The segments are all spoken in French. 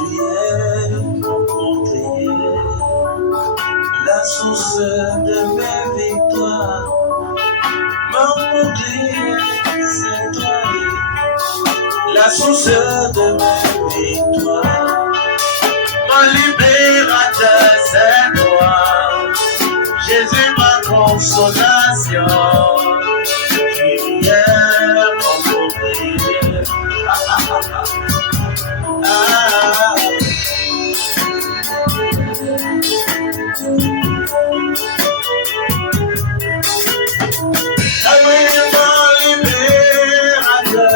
Tu es mon bouclier, la source de mes victoires. Mon bouclier, c'est toi, la source de mes victoires. Mon libérateur, c'est toi. Jésus, ma consolation. Tu es mon bouclier.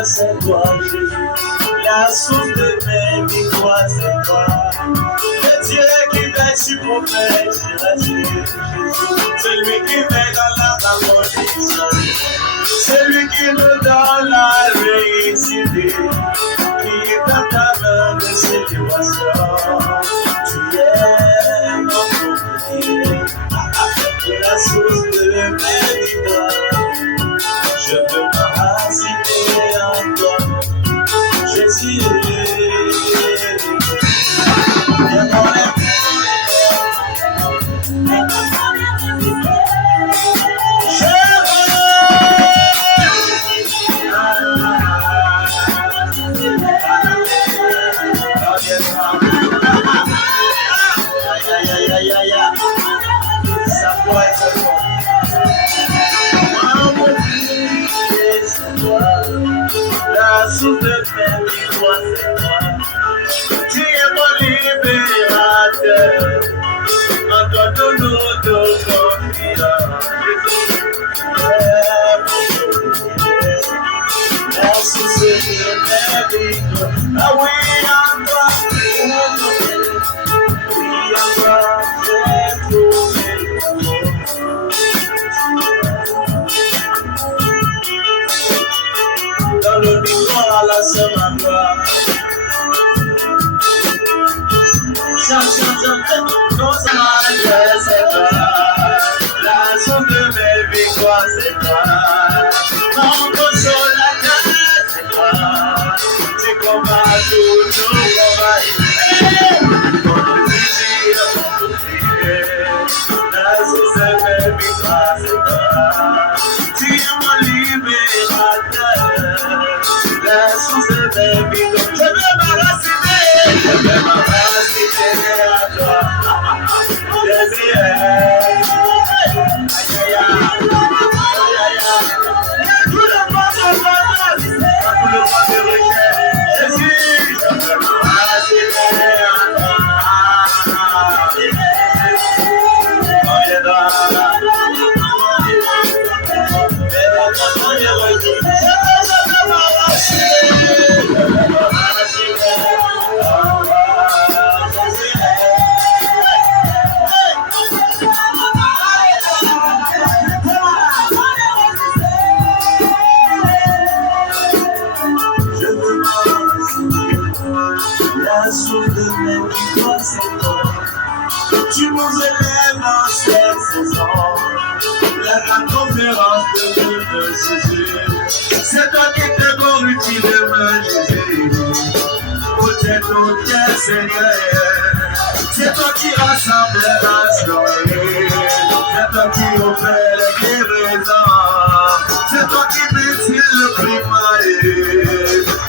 C'est toi, Jésus, la source de mes victoires, c'est toi. Le Dieu qui veille sur prophète, Jésus, celui qui veille dans la condition, celui qui me donne la réussite, qui est dans ta main de célébration. Tu es mon bouclier, la source de mes victoires. Je veux m'assiner en toi, Jésus. Viens dans les ça peut être bon. La source de mes victoires, c'est toi. Tu es mon libérateur. En toi, nous nous confions. La source de mes victoires. Ah oui, en toi, oui, en toi, j'ai trouvé. Dans le micro à la semaine gloire. Chante, non, ça m'a c'est toi. La source de mes victoires, c'est toi. Mon consolateur, c'est toi. Tu combats tout, tout combat. La source de mes victoires, c'est toi. Tu es mon libérateur. La source de mes victoires. Je veux m'enraciner. Je veux m'enraciner à toi. Jésus est. Tout le monde de rejet. Jésus, je veux m'enraciner à toi. La source de mes victoires, c'est toi. Tu nous élèves dans cette saison. La grande conférence de Dieu de Jésus. C'est toi qui te glorifie demain, Jésus. Côté ton cœur, Seigneur. C'est toi qui rassemble les nations. C'est toi qui opère les guérisons. C'est toi qui maintient le climat.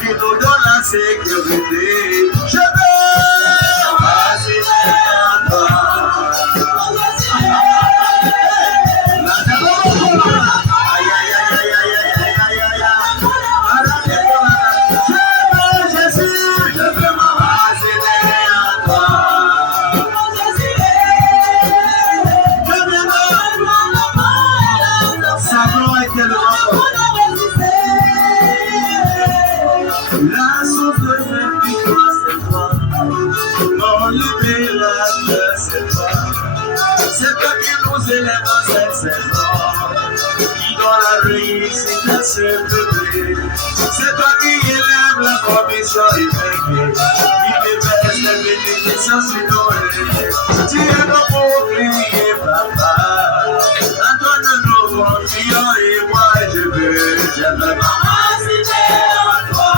Qui nous donne la sécurité. Je veux m'assiner en toi. La source de mes victoires, c'est toi. Mon libérateur, c'est toi. C'est toi qui nous élève dans cette saison. Qui donne la réussite à ce peuple. C'est toi qui élève la commission humaine. Qui déverse les bénédictions sur nos. Tu es nos boucliers, papa. En toi nous nous confions et moi je veux m'assiner en toi.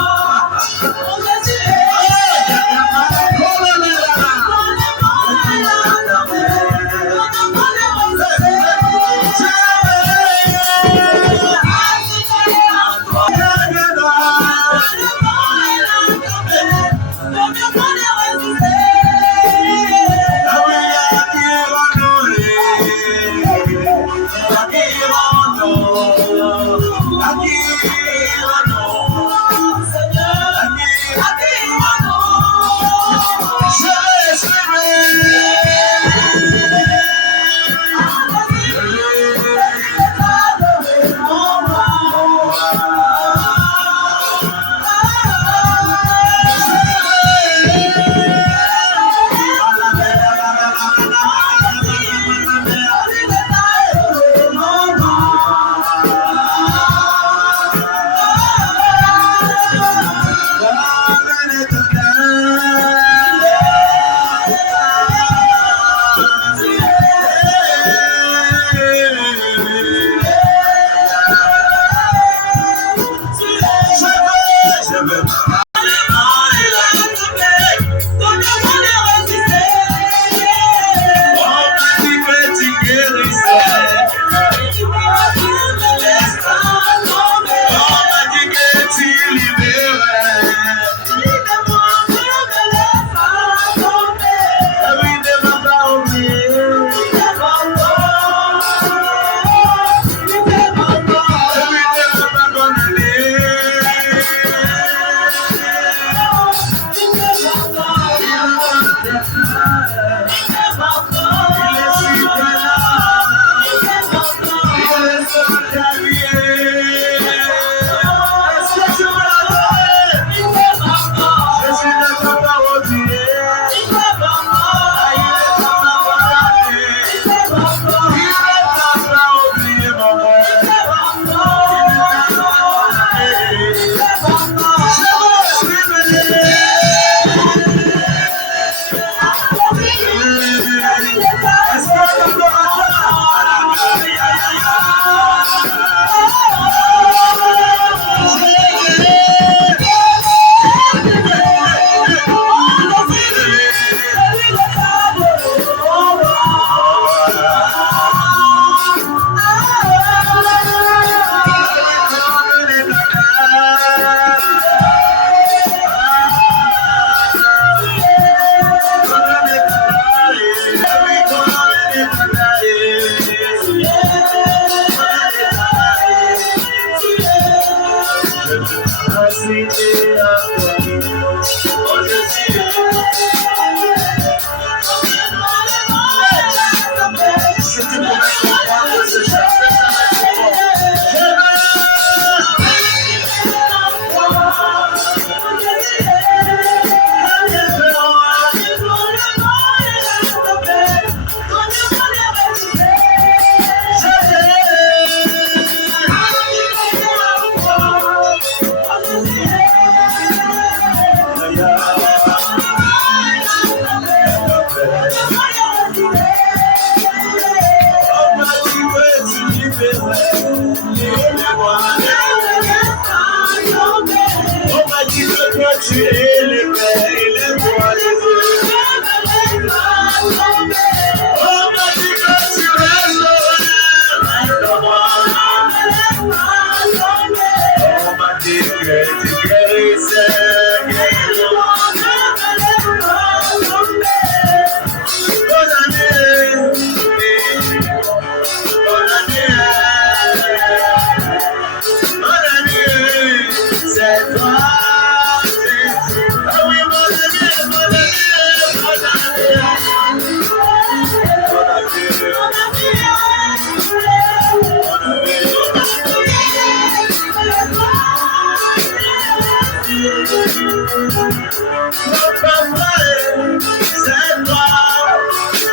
c'est toi,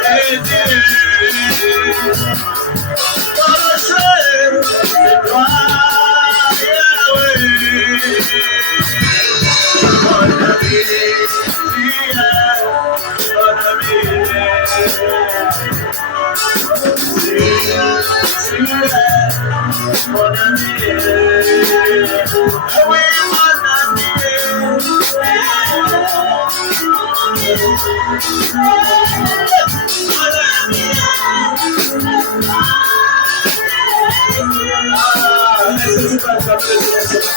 et Dieu. C'est toi, Yahweh. Mon ami, tu es mon ami. Tu es mon ami. Ah oui, mon ami. Est-ce que tu peux acclamer le Seigneur?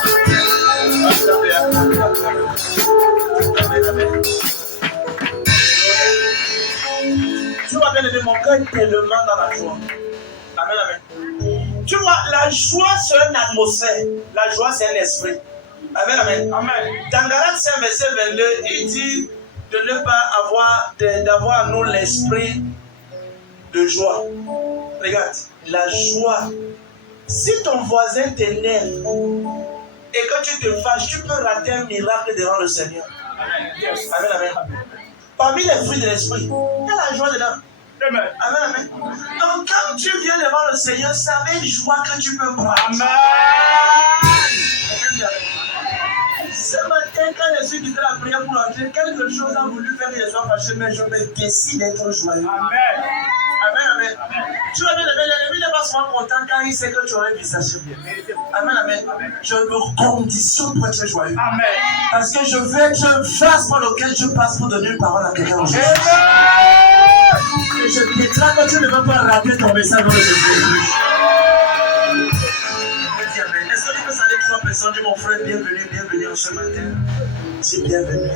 Tu vois bien aimer mon cœur est tellement dans la joie. Amen, amen. Tu vois, la joie c'est une atmosphère. La joie c'est un esprit. Amen, amen. Amen. Dans Galates 5, verset 22, il dit de ne pas d'avoir en nous l'esprit de joie. Regarde, la joie. Si ton voisin t'énerve et que tu te fâches, tu peux rater un miracle devant le Seigneur. Amen. Yes. Amen, amen. Parmi les fruits de l'esprit, il y a la joie dedans. Amen. Amen, amen. Donc quand tu viens devant le Seigneur, c'est avec joie que tu peux prendre. Amen. Ce matin, quand je suis quitté la prière pour entrer, quelque chose a voulu faire que je sois fâché, mais je me décide d'être joyeux. Amen. Amen, amen. Tu vois bien, l'ennemi n'est pas souvent content quand il sait que tu aurais un visage bien. Amen, amen. Je me conditionne pour être joyeux. Amen. Parce que je veux être un vase par lequel je passe pour donner une parole à quelqu'un aujourd'hui. Et je déclare que tu ne vas pas rater ton message dans le Jésus. Est-ce que tu peux saluer 3 personnes? Dis mon frère, bienvenue, bienvenue en ce matin. Dis bienvenue.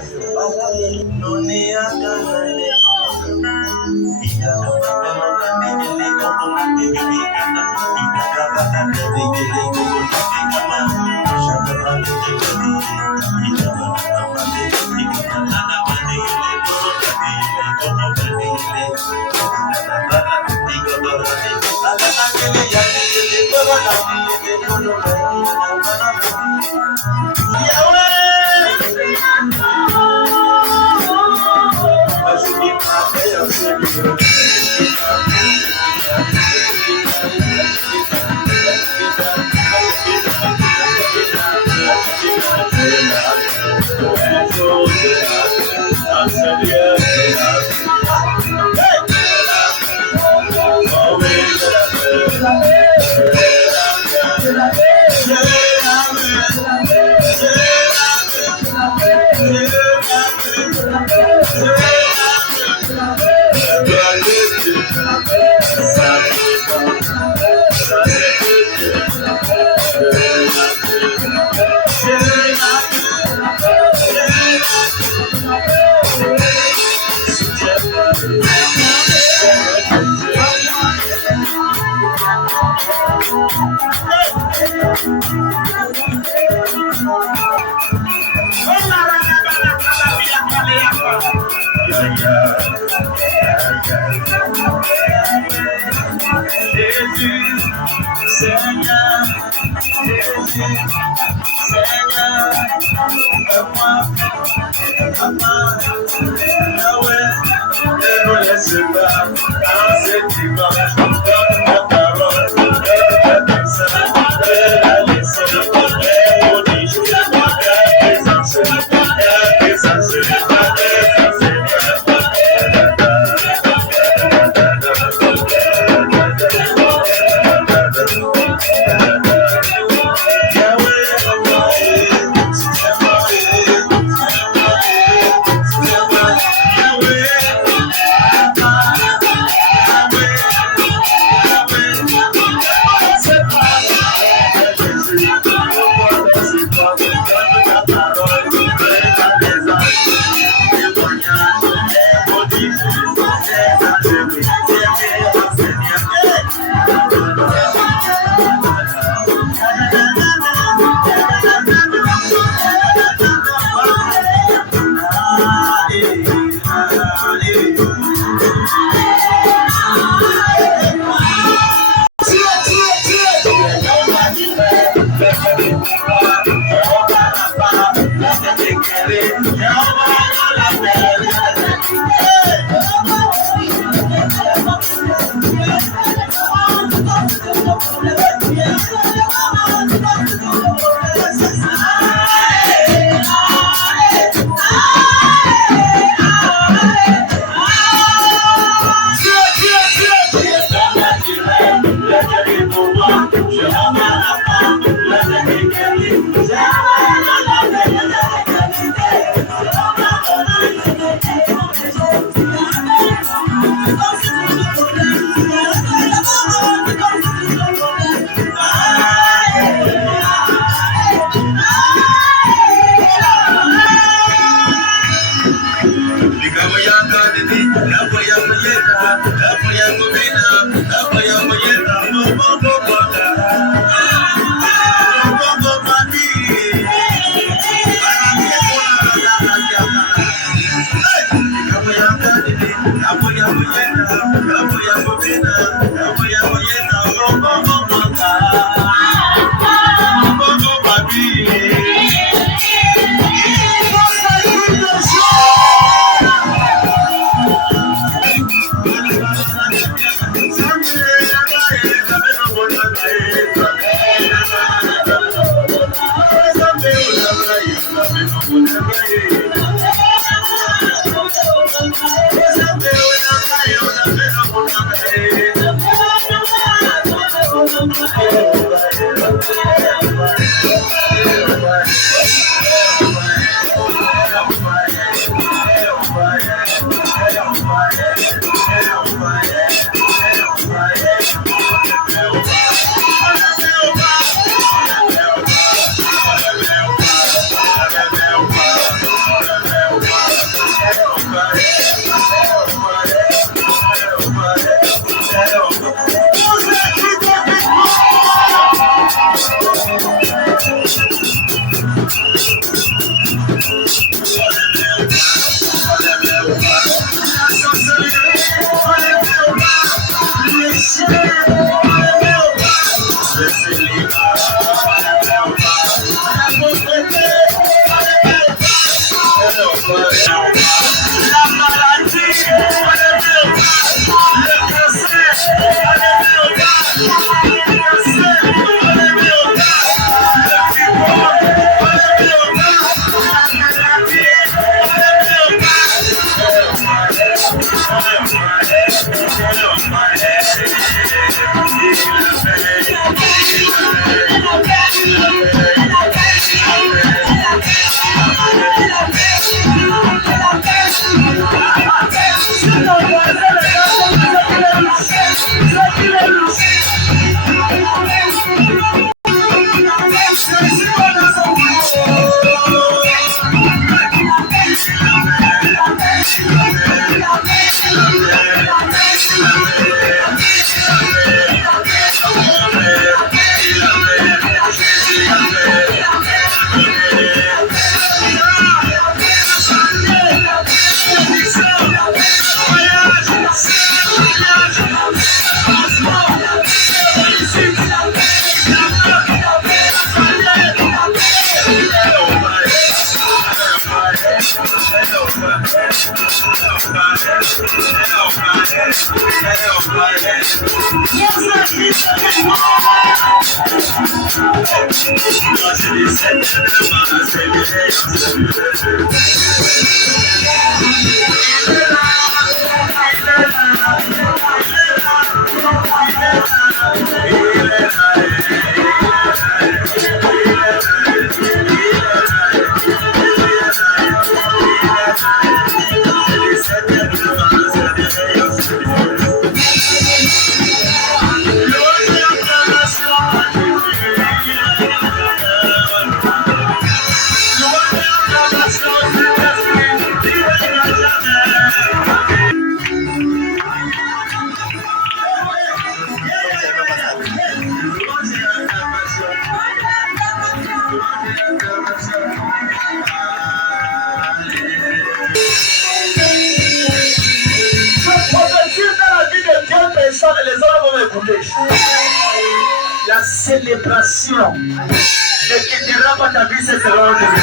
La célébration ne quittera pas ta vie, c'est selon Jésus.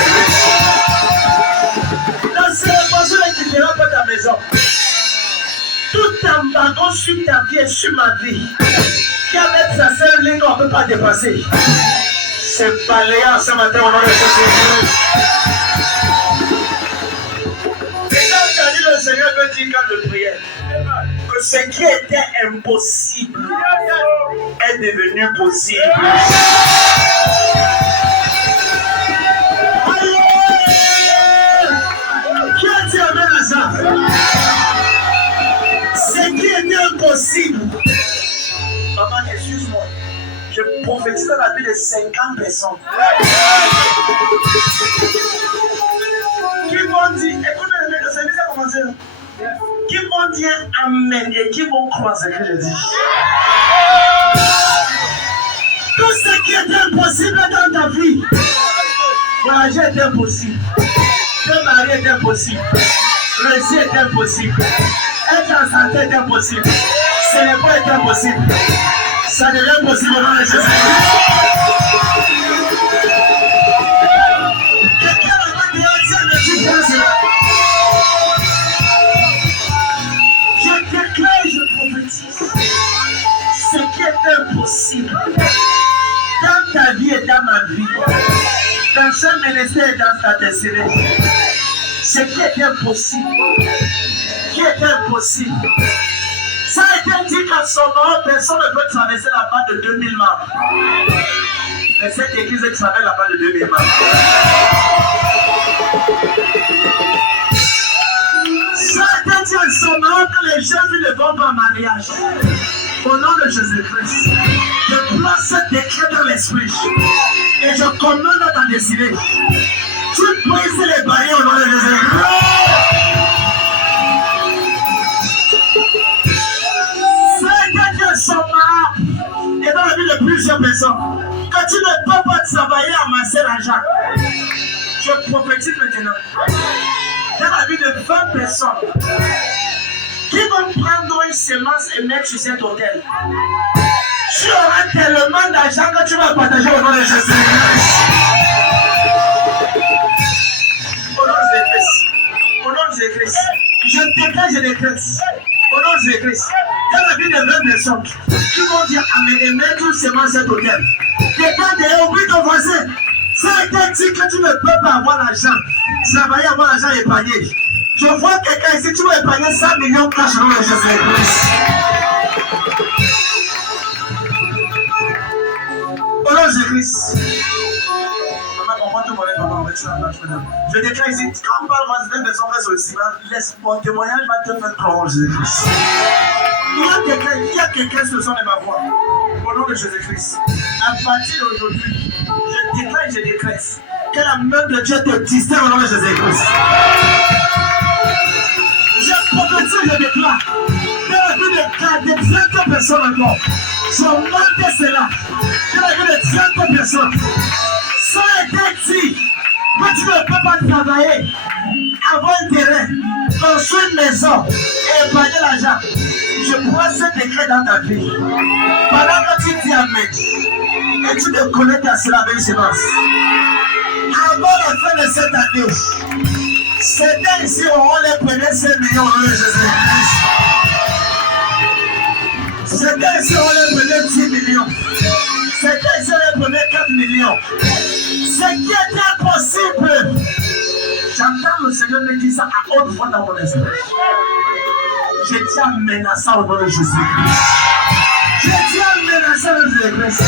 La célébration ne quittera pas ta maison. Tout embargo sur ta vie et sur ma vie, qui avec sa seule ligne, on ne peut pas dépasser. C'est balayant ce matin au nom de Jésus. Et quand tu as dit, le Seigneur veut dire quand je priais, que ce qui était impossible est devenu possible. Qui a dit amen à ça? Ce qui était impossible. Maman, excuse-moi. Je prophétise dans la vie de 50 personnes. Qui vont dire, écoute, le service a commencé. qui vont dire Amen et qui vont croire ce que je dis. Tout ce qui est impossible dans ta vie, voyager est impossible, te marier est impossible, réussir est impossible, être en santé est impossible, célébrer est impossible. Ça devient possible au nom de Jésus. Quelqu'un va dire, tiens, mais tu penses cela. Je déclare, je prophétise. Ce qui est impossible dans ta vie et dans ma vie, dans ce ministère et dans ta destinée, ce qui est impossible, ça a été dit qu'à son nom, personne ne peut traverser la barre de 2000 membres. Mais cette église traverse la barre de 2000 membres. Ça a été dit à son nom que les jeunes ne vont pas en mariage. Au nom de Jésus-Christ, je place ce décret dans l'esprit et je commande à ta destinée. Tu brises les barrières au nom de Jésus-Christ. Et dans la vie de plusieurs personnes, quand tu ne peux pas travailler à amasser l'argent, je prophétise maintenant. Dans la vie de 20 personnes qui vont prendre une semence et mettre sur cet hôtel, tu auras tellement d'argent que tu vas partager au nom de Jésus. Au nom de Jésus-Christ. Au nom de Jésus-Christ. Je décrète. Au nom de Jésus-Christ. Dans la vie de 20 personnes qui vont dire Amen et mettre une semence à cet hôtel. Quelqu'un derrière, oublie ton voisin. Ça a été dit que tu ne peux pas avoir l'argent. Travailler, avoir l'argent épargné. Je vois quelqu'un ici, tu vas épargner 100 millions de cash au nom de Jésus-Christ. Au nom de Jésus-Christ. Je déclare ici, quand on parle de personnes sur le ciment, laisse mon témoignage va te faire croire en Jésus-Christ. Il y a quelqu'un sur le son de ma voix. Au nom de Jésus-Christ. À partir d'aujourd'hui, je déclare et je décrète que la main de Dieu te distingue au nom de Jésus-Christ. Je prophétise, je déclare que la vie de 30 personnes encore sont manquées cela. Que la vie de 30 personnes. Ça a été dit que tu ne peux pas travailler, avoir un terrain, construire une maison et épargner l'argent. Je prends ce décret dans ta vie. Pendant que tu dis Amen et tu te connectes à cela avec une semence. Avant la fin de cette année, certains ici auront les premiers 5 millions de Jésus-Christ. Certains ici auront les premiers 10 millions. Certains ici auront les premiers 4 millions. Ce qui est impossible. J'entends le Seigneur me dire ça à haute voix dans mon esprit. Je tiens menaçant au nom de Jésus-Christ. Je tiens menaçant au nom de Jésus-Christ.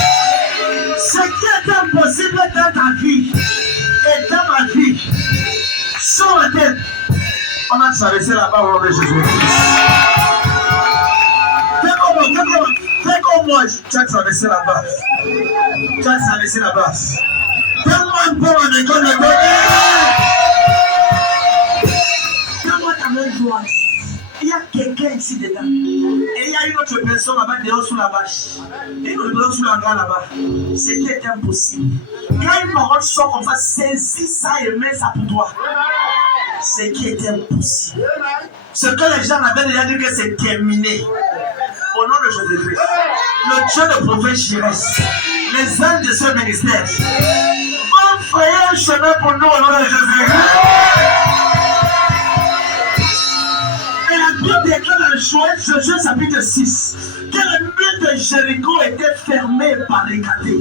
Ce qui est impossible dans ta vie et dans ma vie, sur la tête, on a traversé la barre au nom de Jésus-Christ. Fais comme moi, tu as traversé la barre. Tu as traversé la barre. Donne-moi un peu en école de bonheur. Donne-moi ta main droite. Il y a quelqu'un ici dedans. Et il y a une autre personne là-bas dehors sous la bâche. Et une autre personne sous l'engrais là-bas. Ce qui est impossible. Quand une parole sort comme ça, saisis ça et mets ça pour toi. Ce qui est impossible. Ce que les gens avaient déjà dit que c'est terminé. Au nom de Jésus-Christ. Le Dieu de prophète Chirès. Les ânes de ce ministère. Vont frayer un chemin pour nous au nom de Jésus-Christ. Et la Bible déclare dans Josué chapitre 6 que les murs de Jéricho étaient fermés et barricadés.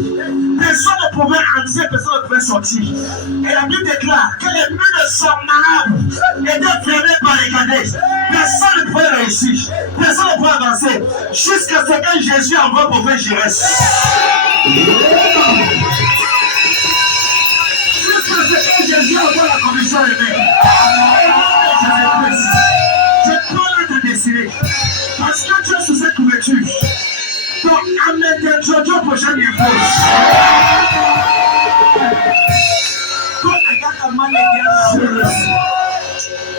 Personne ne pouvait entrer, personne ne pouvait sortir. Et la Bible déclare que les murs de Samaria étaient fermés et barricadés. Personne ne pouvait réussir, personne ne pouvait avancer. Jusqu'à ce que Jésus envoie pour prophète Jérès. Jusqu'à ce que Jésus envoie la commission humaine. Je prends la ta destinée. Parce que tu es sous cette couverture. Donc, amène t'introduire au prochain niveau. Donc, regarde ta main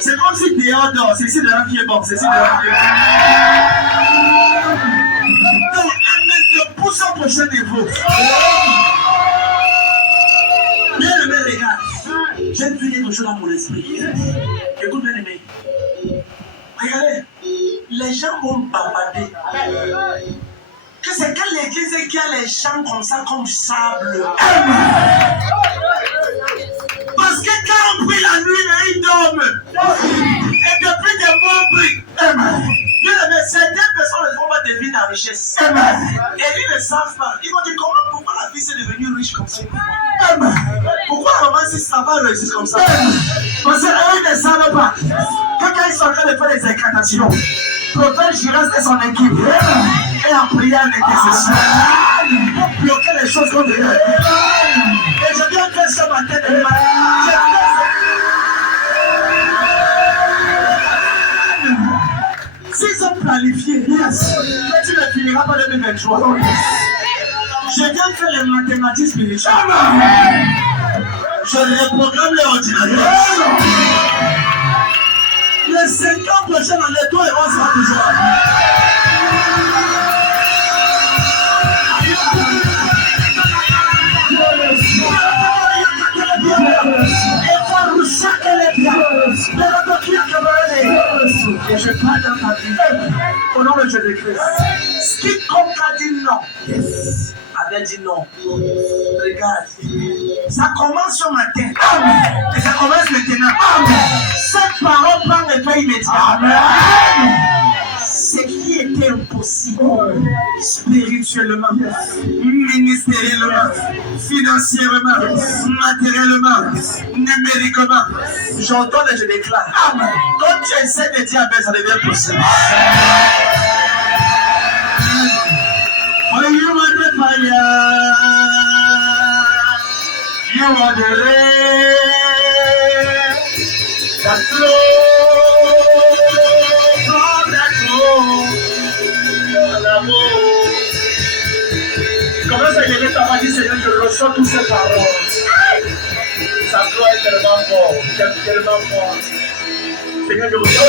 C'est comme si dehors dort, c'est ici dehors qui est bon, c'est ici dehors qui est bon. Donc, Amen te pousse au prochain niveau. Bien aimé, regarde. J'ai vu quelque chose dans mon esprit. Écoute, bien aimé. Regardez, les gens vont bavarder. Que c'est quand l'église qui a les gens comme ça, comme sable. Parce que quand on prie la nuit, ils dorment. Et depuis des mois, on prie. Bien aimé, certaines personnes ne vont pas deviner la richesse. Et ils ne savent pas. Ils vont dire pourquoi la vie s'est devenue riche comme ça. Pourquoi maman si ça va réussir comme ça? Parce qu'eux ne savent pas. Quand ils sont en train de faire des incantations, Prophète Giras et son équipe et en prière d'intercession pour bloquer les choses contre eux. Et je viens faire ce matin de s'ils ont planifié, que tu ne finiras pas 2023. Je viens de faire les mathématiques spirituelles. Je reprogramme les ordinateurs. Les 5 ans prochains dans les toits, on sera toujours là. Et je parle dans ta vie au nom de Jésus-Christ. Ce qui compte a dit non. Avait dit non. Regarde, ça commence ce matin. Amen. Et ça commence maintenant. Amen. Cette parole prend effet immédiat. Amen. Ce qui était impossible spirituellement, ministériellement, financièrement, matériellement, numériquement, j'entends et je déclare. Amen. Quand tu essaies de dire Amen, ça devient possible. For you are the fire, you are the rain that flows from that throne. Commence à élever ta main, dis Seigneur, je reçois toutes ces paroles. Sa gloire est tellement forte, tellement forte. Seigneur, je reçois.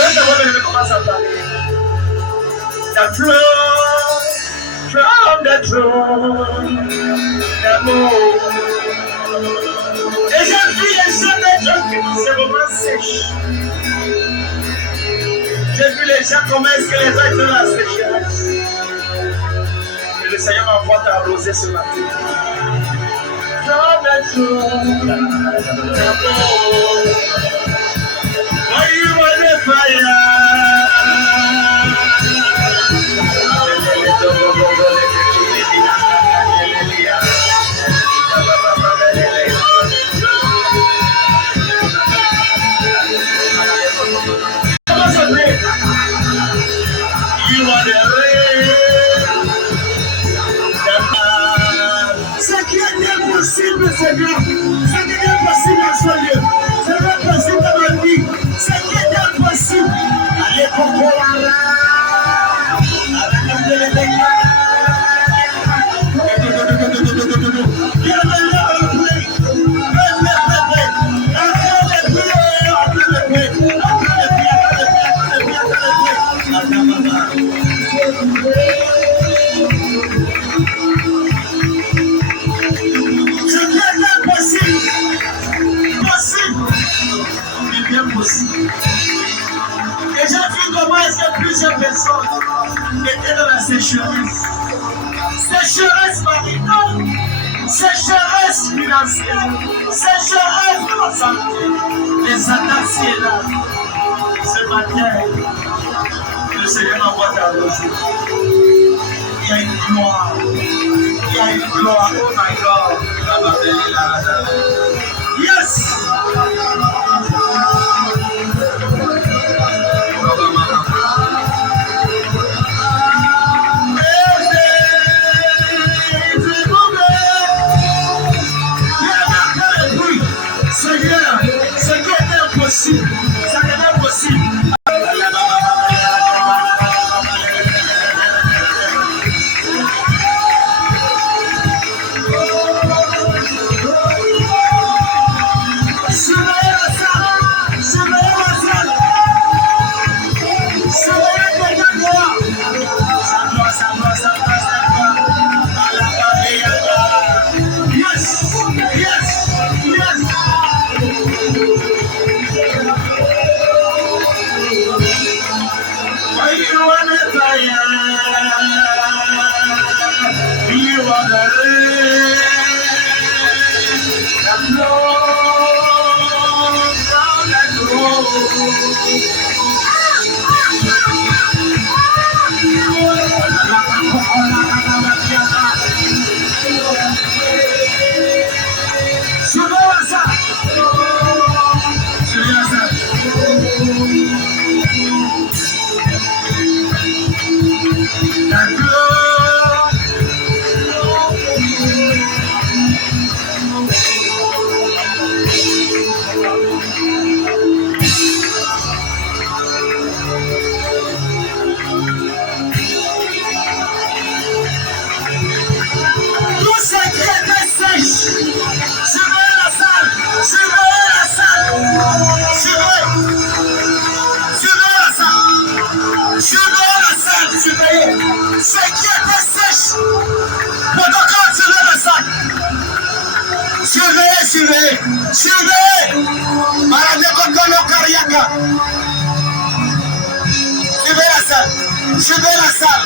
Commence à parler. That flows from the throne, d'amour. Et j'ai vu les gens qui c'est vraiment sèche. J'ai vu les gens comment est-ce que les gens de la sécheresse. Et le Seigneur m'envoie t'arroser ce matin. From the throne, d'amour. Are you on the fire? Seigneur, ce qui est possible en ce lieu, ce qui est possible dans ma vie, ce qui est impossible. Allez, Cocolara. Et j'ai vu comment est-ce que plusieurs personnes étaient dans la sécheresse. Sécheresse maritale, sécheresse financière, sécheresse de la santé. Les attaques est là. Ce matin, le Seigneur m'envoie t'arroser. Il y a une gloire. Il y a une gloire. Oh my God. Yes. Seigneur, ce qui était impossible, ça devient possible. Surveillez la surveiller. Ce qui était sèche. Protocole, surveillez le sac. Surveillez, surveillez. Surveillez. Maladie Kokolo Kariaka. Surveillez la salle. Surveillez la salle.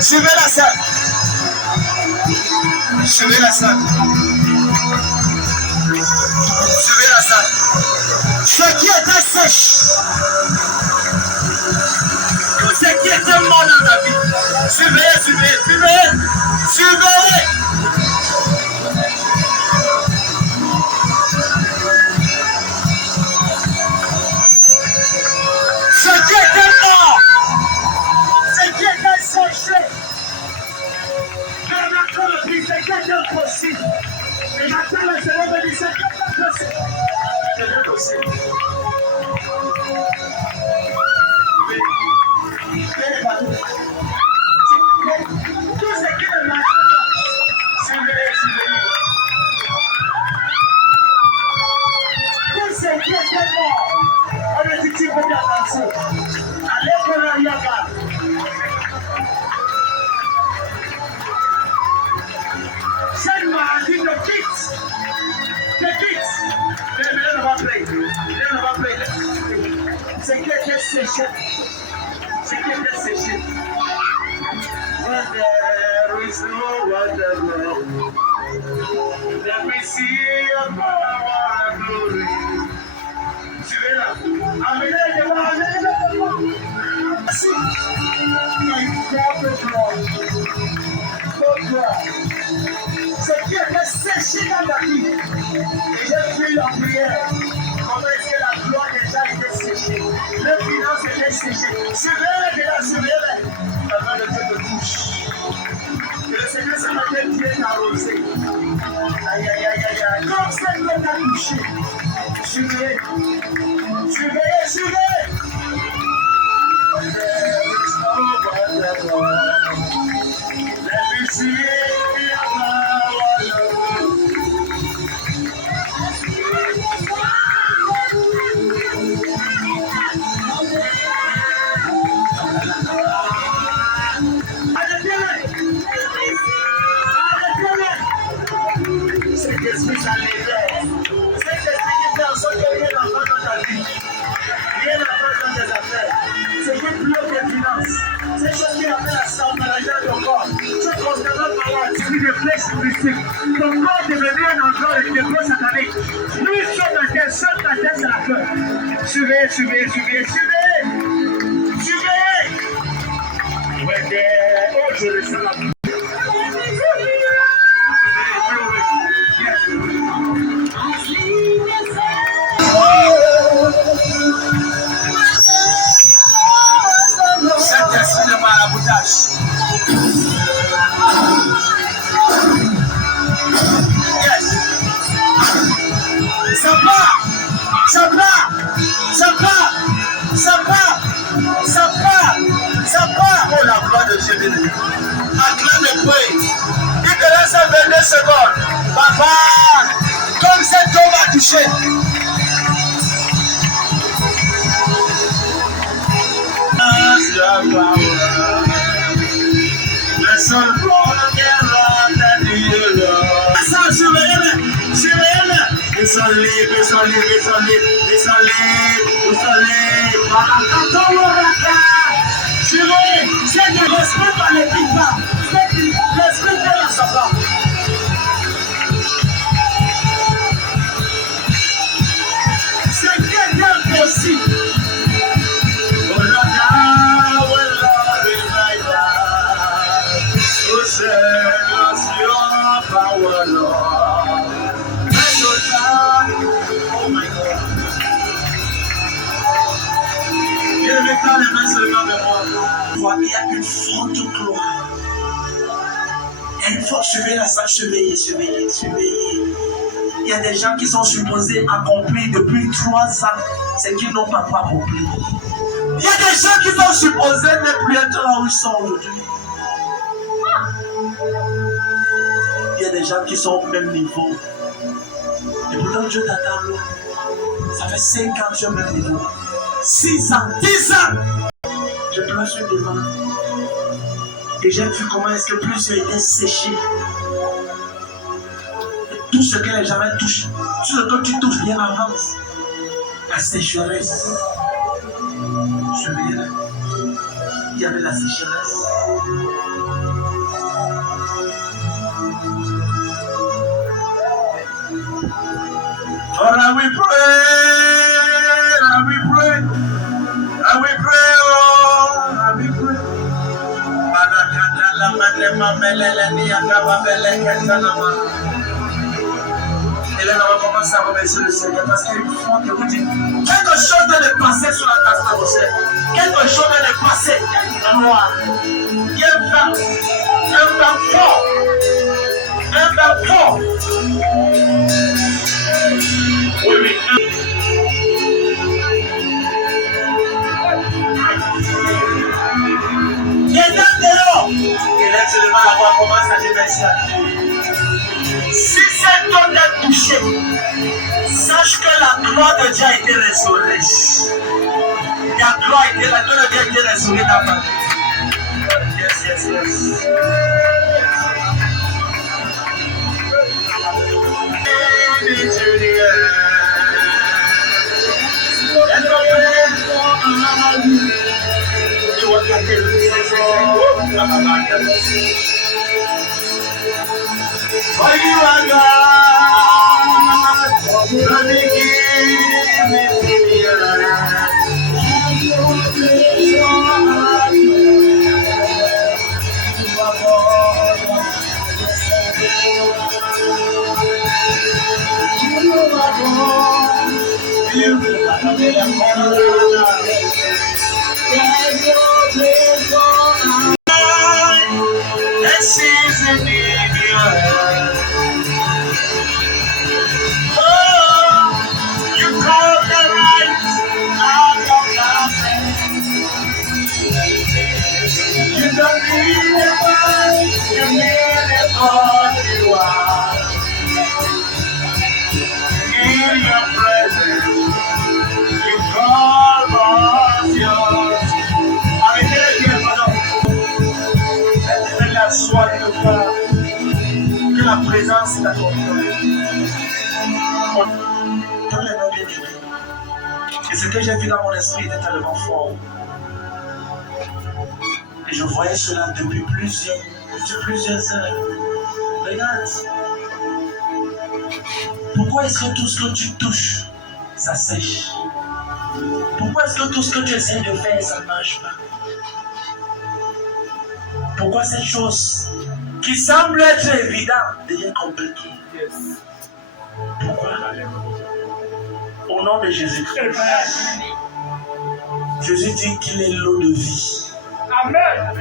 Surveillez la salle. Surveillez la salle. Surveillez la salle. Ce qui était sèche. Tout ce qui était mort dans ta vie. Surveillez, surveillez, surveillez. Surveillez. Ce qui était mort. Ce qui était séché. Mais maintenant le prix, c'est qui était possible. Et maintenant le Seigneur me dit, c'est qui était possible. C'est possible. Tout ce qui est là, surveillez, surveillez. Tout ce qui était mort, on est dit qu'il faut bien avancer. Allez pour l'arrière-garde. Cette maladie de quitte. Let me play. C'est qui était séché. C'est qui était séché. When there is no water, let me see your power and glory. Suivez là. Amenez-le. Merci. C'est qui était séché dans la vie. Et j'ai vu la prière. Comment est-ce que la gloire déjà était séchée? Le finance était séché. Surveillez-le. La main de Dieu te touche. Que le Seigneur ce matin vienne arroser. Aïe. Comme cette main t'a touché. Surveillez. Let me see your power. C'est l'esprit ça l'éveille. C'est l'esprit qui fait en sorte que rien n'entre dans ta vie. Rien n'entre dans tes affaires. C'est qui bloque tes finances. C'est chose qui appelle la santé, l'argent de ton corps. C'est constamment par là, tu vis des flèches mystiques. Ton corps est devenu un endroit de dépôt satanique. Lui, saute ta tête, c'est la peur. Surveillez. Ouais, oh, je le sens là. Saint-Esprit de maraboutage. Yes. Ça part. Oh la gloire de Dieu. Acclame et prie. Il te laisse 22 secondes. Papa, comme cet homme a touché. Le seul ils sont libres. C'est de l'esprit par les pipas. C'est l'esprit de la sabbat. C'est quelqu'un possible. Oh my God. Je vais faire les mains seulement de moi. Il y a une forte gloire. Il y a une forte, surveillez la salle, surveillez. Il y a des gens qui sont supposés accomplir depuis 3 ans, c'est qu'ils n'ont pas accompli. Il y a des gens qui sont supposés ne plus être là où ils sont aujourd'hui. Il y a des gens qui sont au même niveau. Et pourtant Dieu t'attend là. Ça fait 5 ans que tu es au même niveau. 6 ans, 10 ans. Je pleure sur devant. Et j'ai vu comment est-ce que plusieurs étaient séchés. Tout ce que les gens touchent, tout ce que tu touches bien avance. La sécheresse. Surveillez-le. Il y avait la sécheresse. Lord, I will pray, I will pray, I will pray, oh, I will pray. Et là, on va commencer à remercier le Seigneur parce qu'il faut que vous dites quelque chose de passer sur la tasse de vos chefs. Quelque chose de passer. Il y a un vent fort. Un vent fort. Oui, oui. Viens dehors. Et là, tu devras avoir commencé à déverser. Si cet homme est touché, sache que la gloire de Dieu a été restaurée. La gloire de Dieu a été restaurée dans ta vie. Yes, yes, yes. For you are God, the beginning and the end. Que la présence est à ton cœur. Et ce que j'ai vu dans mon esprit était tellement fort. Et je voyais cela depuis plusieurs heures. Regarde. Pourquoi est-ce que tout ce que tu touches, ça sèche? Pourquoi est-ce que tout ce que tu essaies de faire, ça ne marche pas? Pourquoi cette chose qui semble être évidente devient compliquée? Pourquoi? Au nom de Jésus-Christ. Jésus dit qu'il est l'eau de vie. Amen.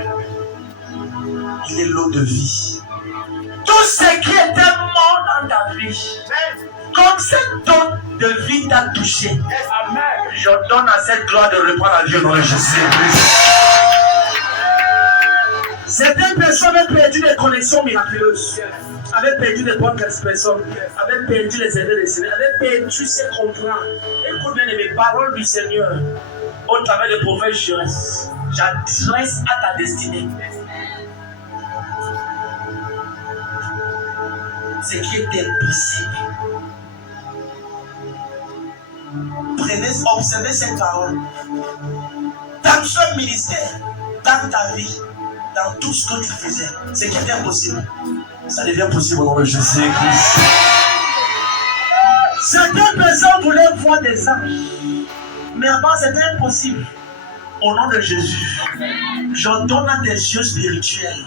Il est l'eau de vie. Tout ce qui était mort dans ta vie, comme cette donne de vie t'a touché, je donne à cette gloire de reprendre la vie au nom de Jésus-Christ. Certaines personnes avaient perdu des connexions miraculeuses, avaient perdu des bonnes personnes, avaient perdu les aides des Seigneurs, avaient perdu ses contrats. Écoute bien les paroles du Seigneur au travers de prophète Jurès. J'adresse à ta destinée ce qui est impossible. Observez cette parole. Dans ce ministère, dans ta vie, dans tout ce que tu faisais, ce qui était impossible, ça devient possible au nom de Jésus-Christ. Certaines personnes voulaient voir des anges, mais avant c'était impossible. Au nom de Jésus, j'ordonne à tes yeux spirituels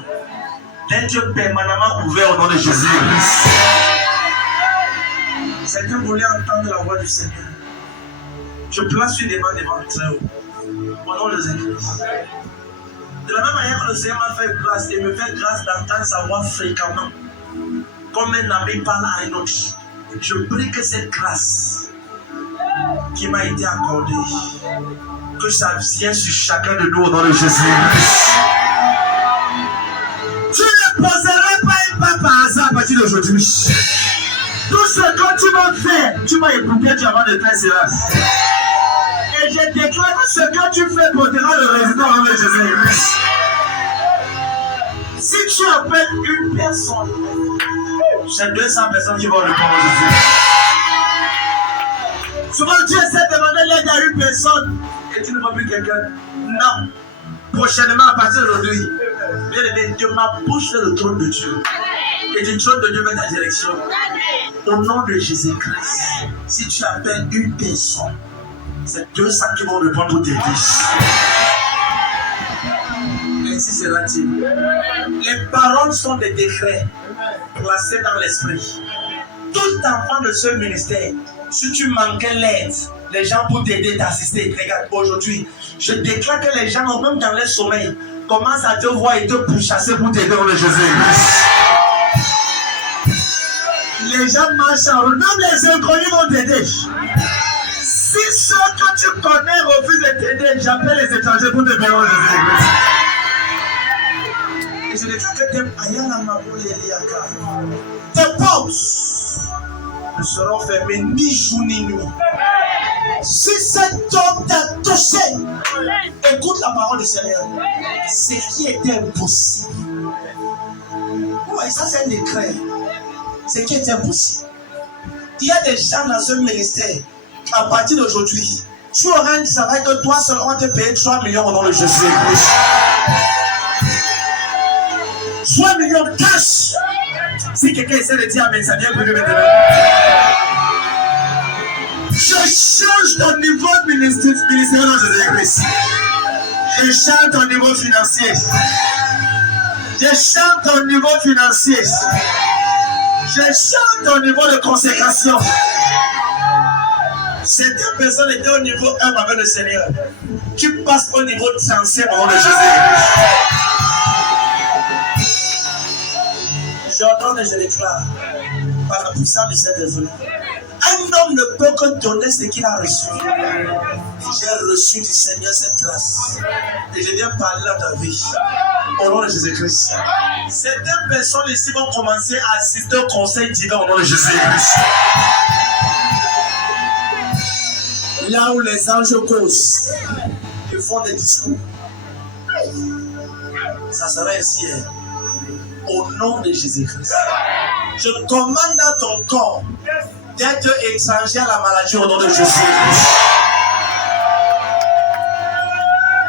d'être permanemment ouverts au nom de Jésus-Christ. Certains voulaient entendre la voix du Seigneur. Je place une demande devant le très haut. Au nom de Jésus-Christ. De la même manière que le Seigneur m'a fait grâce et me fait grâce d'entendre sa voix fréquemment, comme un ami parle à un autre, je prie que cette grâce qui m'a été accordée, que ça vienne sur chacun de nous au nom de Jésus-Christ. Tu ne poseras pas un pas par hasard à partir d'aujourd'hui. Tout ce que tu vas faire, tu vas écouter tu avant de faire cela. Et je déclare que ce que tu fais portera le résultat au nom de Jésus-Christ. tu appelles une personne, c'est 200 personnes qui vont répondre à Jésus. Souvent tu essaies de demander l'aide à une personne et tu ne vois plus quelqu'un. Non. Prochainement, à partir d'aujourd'hui, de ma bouche c'est le trône de Dieu. Et du trône de Dieu vers ta direction. Au nom de Jésus-Christ, si tu appelles une personne, c'est 200 qui vont répondre pour t'aider. Ainsi sera-t-il. Les paroles sont des décrets placés dans l'esprit. Tout enfant de ce ministère, si tu manquais l'aide, les gens pour t'aider, t'assister, regarde, aujourd'hui, je déclare que les gens, même dans leur sommeil, commencent à te voir et te pourchasser pour t'aider dans le Jésus-Christ. Les gens marchent en route, même les inconnus vont t'aider. Si ceux que tu connais refusent de t'aider, j'appelle les étrangers pour te bénir dans le Jésus-Christ. Et je déclare que tes portes ne seront fermées ni jour ni nuit. Si cet homme t'a touché, écoute la parole du Seigneur. Ce qui était impossible. Ouais, ça c'est un décret. Ce qui est impossible. Il y a des gens dans ce ministère. À partir d'aujourd'hui, tu auras un travail que toi seul on va te payer 3 millions au nom de Jésus-Christ. 3 millions cash. Si quelqu'un essaie de dire amen, ça vient plus maintenant. Je change ton niveau ministériel dans Jésus-Christ. Je change ton niveau financier. Je change ton niveau financier. Je change ton niveau de consécration. Certaines personnes étaient au niveau 1 avec le Seigneur. Tu passes au niveau 35 au nom de Jésus-Christ. J'entends et je déclare par la puissance de cette désolé. Un homme ne peut que donner ce qu'il a reçu. J'ai reçu du Seigneur cette grâce. Et je viens parler à ta vie. Au nom de Jésus-Christ. Certaines personnes ici vont commencer à assister au conseil divin au nom de Jésus-Christ. Là où les anges causent, ils font des discours. Ça sera ainsi. Au nom de Jésus-Christ. Je commande à ton corps d'être étranger à la maladie au nom de Jésus-Christ.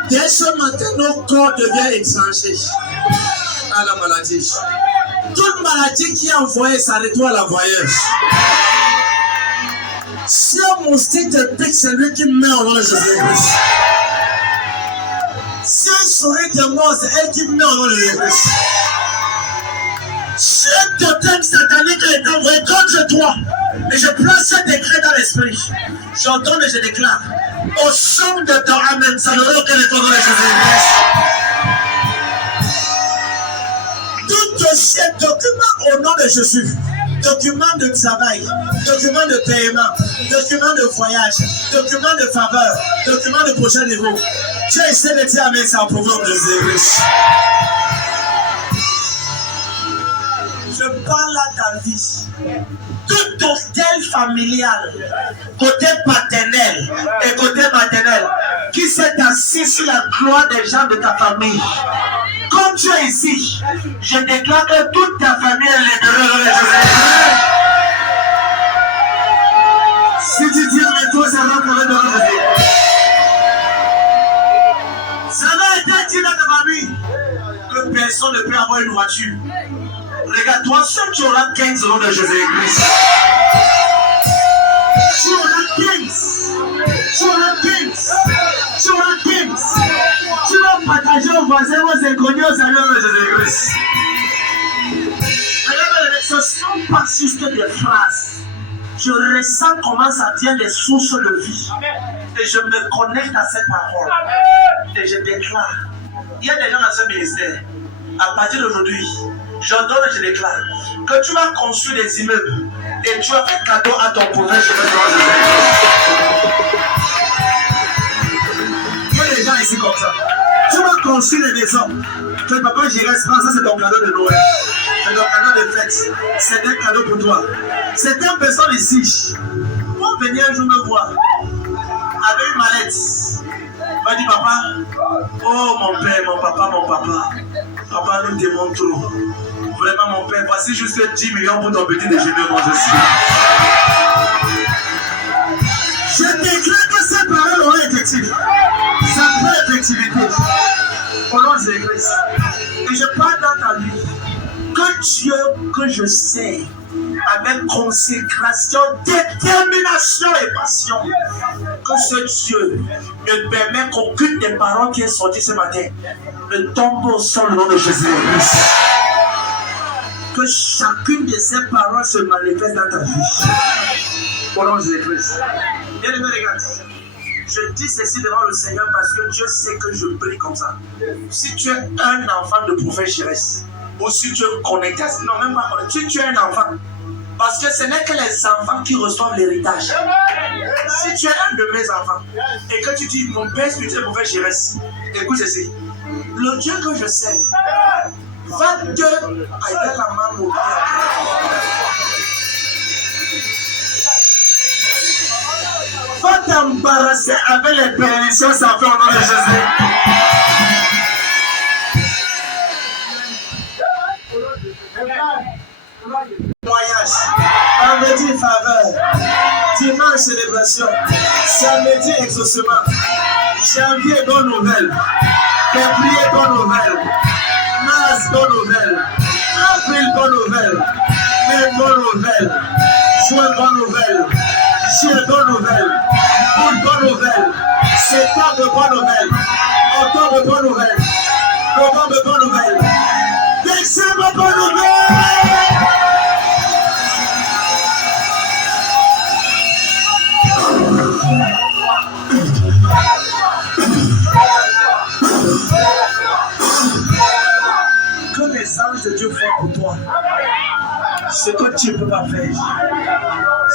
Dès ce matin, nos corps deviennent étrangers à la maladie. Toute maladie qui est envoyée s'arrête-toi à la voyeuse. Si un moustique te pique, c'est lui qui meurt au nom de Jésus-Christ. Si un souris te mord, c'est elle qui meurt au nom de Jésus-Christ. Si un totem satanique est envoyé contre toi, et je place ce décret dans l'esprit, j'entends et je déclare, au son de ton amen, ça n'aura aucun effet dans Jésus-Christ. Tout dossier, document au nom de Jésus, document de travail, document de paiement, document de voyage, document de faveur, document de prochain niveau. Tu essaies de dire amen, c'est un pouvoir de Jésus-Christ. Je parle à ta vie. Tout hôtel familial, côté paternel et côté maternel, qui s'est assis sur la gloire des gens de ta famille. Comme tu es ici, je déclare que toute ta famille est libérée dans les Jésus. Si tu dis avec toi, ça va pour le nom de Jésus. Ça va être dit dans ta famille que personne ne peut avoir une voiture. Regarde, toi seul tu auras 15 au nom de Jésus-Christ. Tu auras 15. Tu auras 15. Tu auras 15. Tu vas partager aux voisins, aux inconnus, aux amis de Jésus-Christ. Ce ne sont pas juste des phrases. Je ressens comment ça vient des sources de vie. Et je me connecte à cette parole. Et je déclare. Il y a des gens dans ce ministère. À partir d'aujourd'hui, j'entends et je déclare que tu vas construire des immeubles et tu vas faire cadeau à ton prophète. Il y a des gens ici comme ça. Tu vas construire des maisons. Que papa, j'irai prendre ça, c'est ton cadeau de Noël. C'est ton cadeau de fête. C'est un cadeau pour toi. Certaines personnes ici vont venir un jour me voir avec une mallette. Va dire papa, oh mon père, mon papa, Papa, nous t'aimons trop. Vraiment, mon Père, voici juste 10 millions pour ton petit déjeuner, mon Jésus. Je déclare que ces paroles auront effectif. Ça prend effectivité. Au nom de Christ. Et je parle dans ta vie. Que Dieu, que je sais, avec consécration, détermination et passion, que ce Dieu ne permet qu'aucune des paroles qui est sortie ce matin ne tombe au sol au nom de Jésus-Christ. Que chacune de ces paroles se manifeste dans ta vie. Au nom de Jésus-Christ. Bien-aimé, regarde. Je dis ceci devant le Seigneur parce que Dieu sait que je prie comme ça. Si tu es un enfant de prophète Jérès, ou si tu es connecté, non, même pas connecté, si tu es un enfant, parce que ce n'est que les enfants qui reçoivent l'héritage. Si tu es un de mes enfants et que tu dis mon père spirituel est prophète Jérès, écoute ceci. Le Dieu que je sais va te avec la main au pied. Va t'embarrasser avec les bénédictions sans faire au nom de Jésus. Voyage, vendredi faveur, dimanche célébration, samedi exaucement, janvier bonne nouvelle, février bonne nouvelle, mars bonne nouvelle, avril bonne nouvelle, mai bonne nouvelle, juin bonne nouvelle, juillet bonne nouvelle, août bonne nouvelle, septembre bonne nouvelle, octobre bonne nouvelle, novembre bonne nouvelle, décembre bonne nouvelle. Que les anges de Dieu font pour toi ce que tu ne peux pas faire.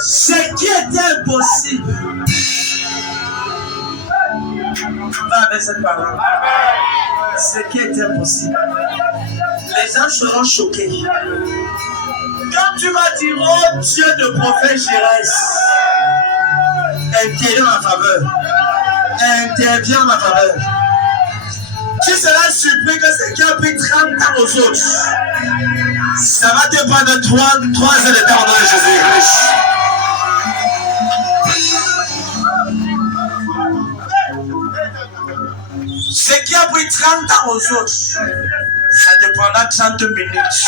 Ce qui était impossible. Va avec cette parole. Ce qui est impossible. Les anges seront choqués. Quand tu vas dire, oh Dieu de prophète Jérès, interviens en ma faveur. Interviens en ma faveur. Tu seras surpris que ce qui a pris 30 ans aux autres, ça va te prendre 3 ans de temps au nom de Jésus-Christ. Ce qui a pris 30 ans aux autres, ça te prendra 30 minutes.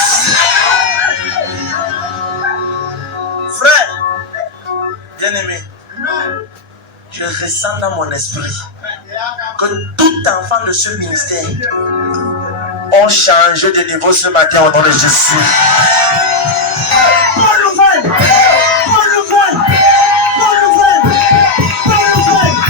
Frère, bien-aimé, je ressens dans mon esprit que tout enfant de ce ministère ont changé de niveau ce matin au nom de Jésus. Bonne nouvelle! Bonne nouvelle! Bonne nouvelle! Bonne nouvelle!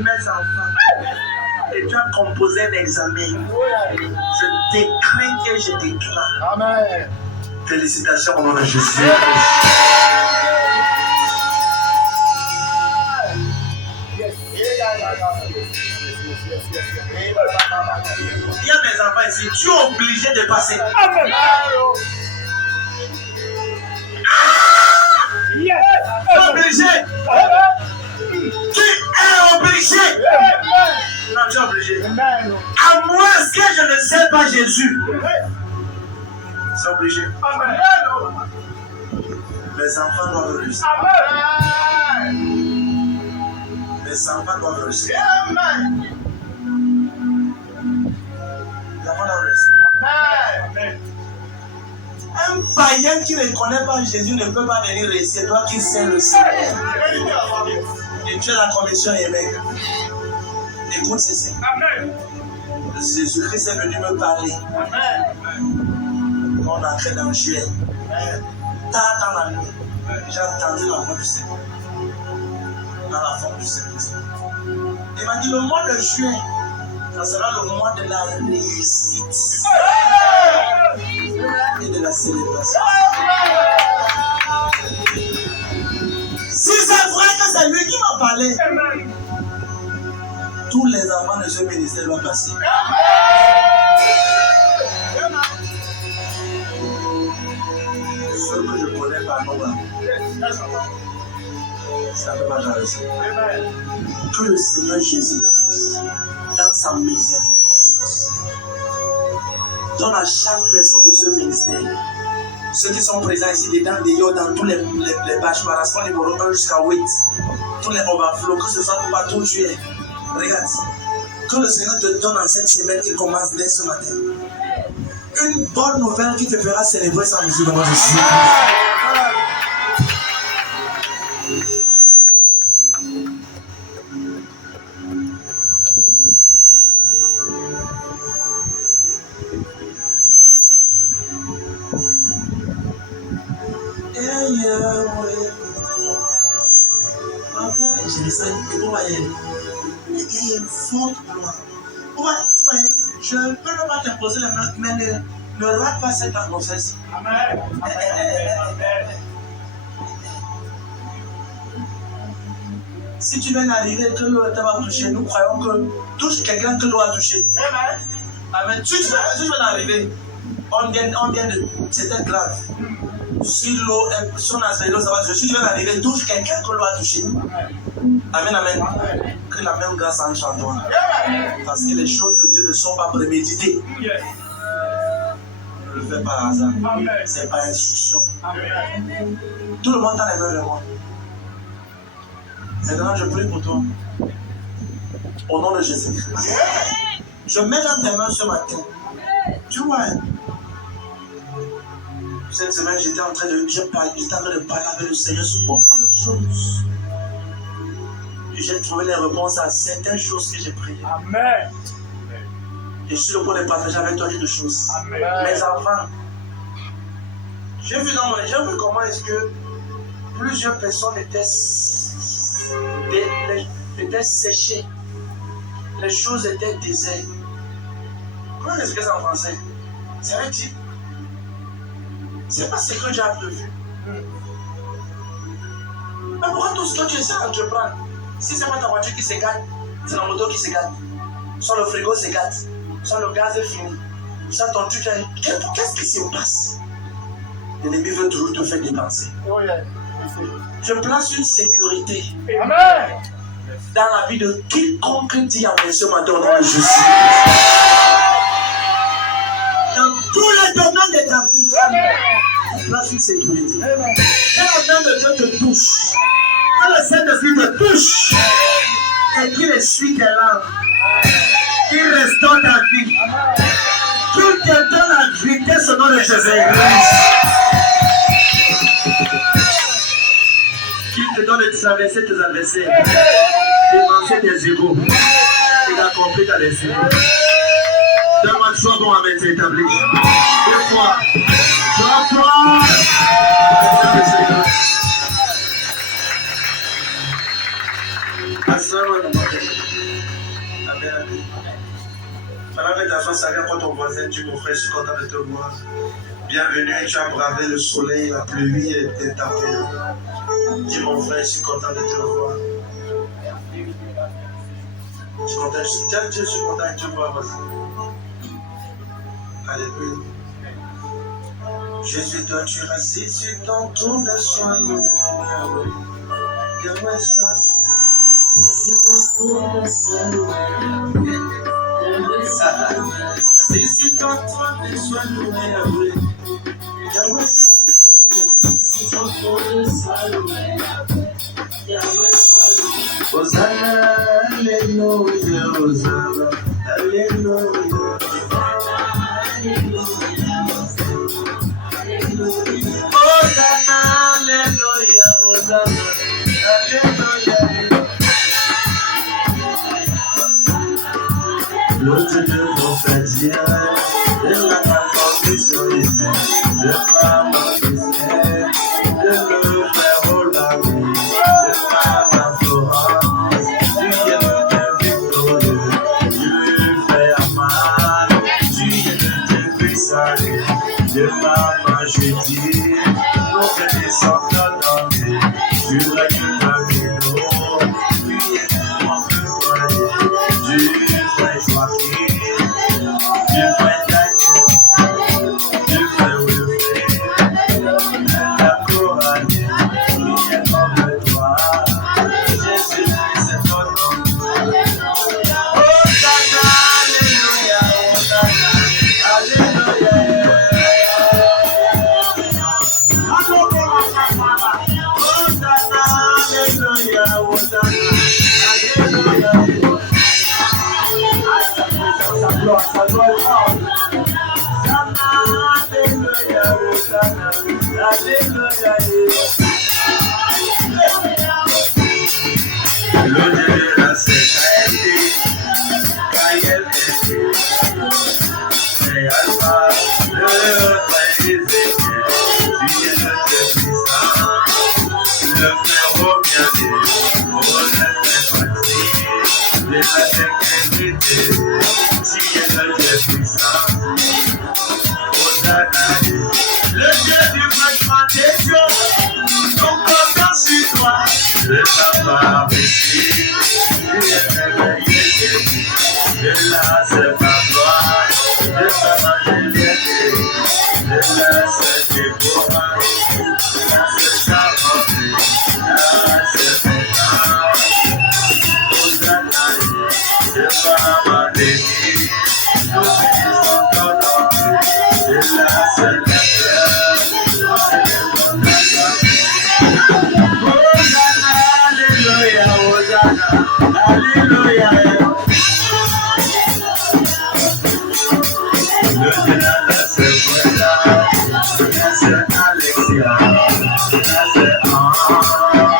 mes enfants et tu as composé un examen, je décrète et je déclare. Amen. Félicitations au nom de Jésus. Il y a mes enfants ici, tu es obligé de passer. Amen. Yes. Tu es obligé. Tu es obligé. Non, tu es obligé. Amen. À moins que je ne sais pas Jésus. C'est obligé. Amen. Les enfants doivent réussir. Amen. Les enfants doivent réussir. Amen. Les enfants doivent réussir. Amen. Un païen qui ne connaît pas Jésus ne peut pas venir réussir. Toi qui sais le Seigneur. Et tu es la commission évêque. Écoute ceci. Amen. Jésus-Christ est venu me parler. Amen. Quand on entrait dans juillet. Tard dans la nuit, j'ai entendu la voix du Seigneur. Dans la forme du Seigneur. Il m'a dit le mois de juin, ça sera le mois de la réussite et de la célébration. Si c'est vrai que c'est lui qui m'a parlé, tous les enfants de ce ministère doivent passer. Ce que je connais par nom là, ça ne peut pas jamais ça. Que le Seigneur Jésus, dans sa miséricorde, donne à chaque personne de ce ministère, ceux qui sont présents ici, dedans, dehors, dans tous les bâches, numéro 1 jusqu'à 8, tous les overflows, que ce soit partout où tu es. Regarde, que le Seigneur te donne en cette semaine qui commence dès ce matin une bonne nouvelle qui te fera célébrer sa musique dans notre Jésus. Je dis ça, et vous voyez, il y a une forte gloire. Je ne peux pas t'imposer la main, mais ne rate pas cette atmosphère-ci. Amen. Si tu viens d'arriver et que l'eau va toucher, nous croyons que touche quelqu'un que l'eau a touché. Amen. Si tu viens d'arriver, on vient de. C'était grave. Si l'eau est son aspect, l'eau ça va toucher. Si tu viens d'arriver, touche quelqu'un que l'eau a touché. Amen, amen. Que la même grâce entre en toi. Parce que les choses de Dieu ne sont pas préméditées. Ne le fais pas par hasard. Ce n'est pas instruction. Tout le monde a les mains de moi. Maintenant, je prie pour toi. Au nom de Jésus. Je mets dans tes mains ce matin. Tu vois, cette semaine, j'étais en train de parler avec le Seigneur sur beaucoup de choses. J'ai trouvé les réponses à certaines choses que j'ai priées. Amen. Et je suis le point de partager avec toi des choses. Amen. Mes enfants, j'ai vu comment est-ce que plusieurs personnes étaient séchées. Les choses étaient désertes. Comment expliquer ça en français? C'est un type. C'est pas ce que j'ai prévu. Mais pourquoi tout ce que tu essaies d'entreprendre? Si c'est pas ta voiture qui se gâte, c'est la moto qui se gâte. Soit le frigo se gâte, soit le gaz est fini, soit ton truc est... Qu'est-ce qui se passe? L'ennemi veut toujours te faire dépenser. Je place une sécurité. Amen. Dans la vie de quiconque dit Amen ce matin au nom de Jésus. Dans tous les domaines de ta vie, je place une sécurité. Quand la main de Dieu te touche, quand le Saint-Esprit te touche, et qu'il essuie tes larmes, qu'il restaure ta vie, qu'il te donne la vitesse au nom de Jésus. Qu'il te donne de traverser tes adversaires, d'évancer tes égaux, et d'accomplir ta destinée. Donne-moi sois bon avec tes établis. Deux fois. Trois fois. Assalamu alaikum. salut à ton voisin, tu mon frère, je suis content de te voir. Bienvenue, tu as bravé le soleil, la pluie et t'es tapé. Dis mon frère, je suis content de te voir. Je suis content, je suis content de te voir. Alléluia. Jésus, toi tu es assis sur ton trône de soins. C'est si ton trône de soins loué. Hosanna, Alléluia, Hosanna, Alléluia. Hosanna, Alléluia, Hosanna, Alléluia. L'autre de vos frères, de la condition humaine, de ma majesté, de le faire au lavé, de ma Florence, tu es le victorieux, tu fais amal, tu es le puissant, de ma majesté, nous bénissons ta langue, tu règnes parmi nous, tu es mon foyer, tu fais Joachim, tu fais Daniel, tu fais Wilfred, la couronne, qui est comme toi, Jésus, c'est ton nom. Hosanna, Alléluia, Hosanna, Alléluia. Hosanna, Alléluia, Hosanna, Alléluia. Sa gloire est forte. Alléluia, Hosanna, Alléluia. Le Dieu de la sécurité, Gaël était, c'est Alpha, le frère d'Ézéchiel, tu es le Dieu puissant, le frère au bien-aimé, au frère fatigué, les intégrité, tu es le Dieu puissant, Hosanna, le Dieu du fragment des cieux, ton content sur toi, le papa ici, tu es réveillé, de là c'est ma gloire, de ta majesté, de là c'est tes pouvoirs, là c'est ta bonté, là c'est tes mains, Hosanna, de ma majesté, nous bénissons ton nom, de là c'est ta fleur, c'est le bon Hosanna, Alléluia, Hosanna, Alléluia. Le Dieu de la Séphora, c'est Alexia, c'est Anne,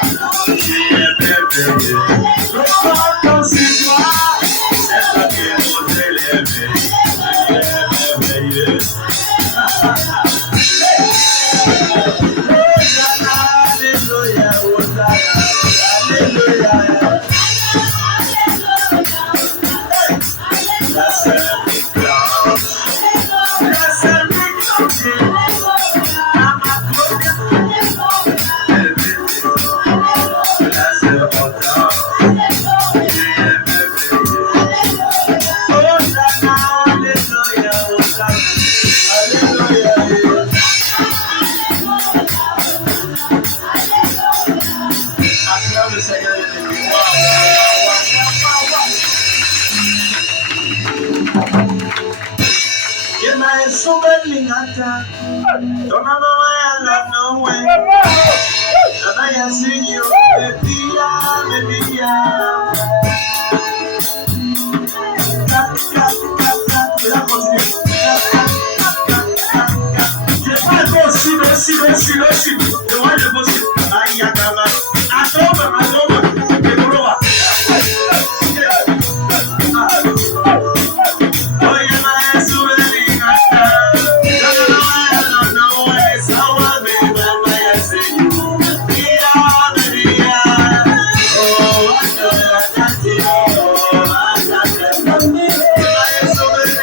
qui est merveilleux. Le content sur toi, c'est toi qui nous élevé, qui est merveilleux. Hosanna, Alléluia, Hosanna, Alléluia. La seule victoire, la seule victoire, la seule autant, tu es merveilleux. Hosanna, Alléluia, Hosanna, Alléluia. Acclame le Seigneur et le Lingata, don't know where I love no way. And I have seen you, baby.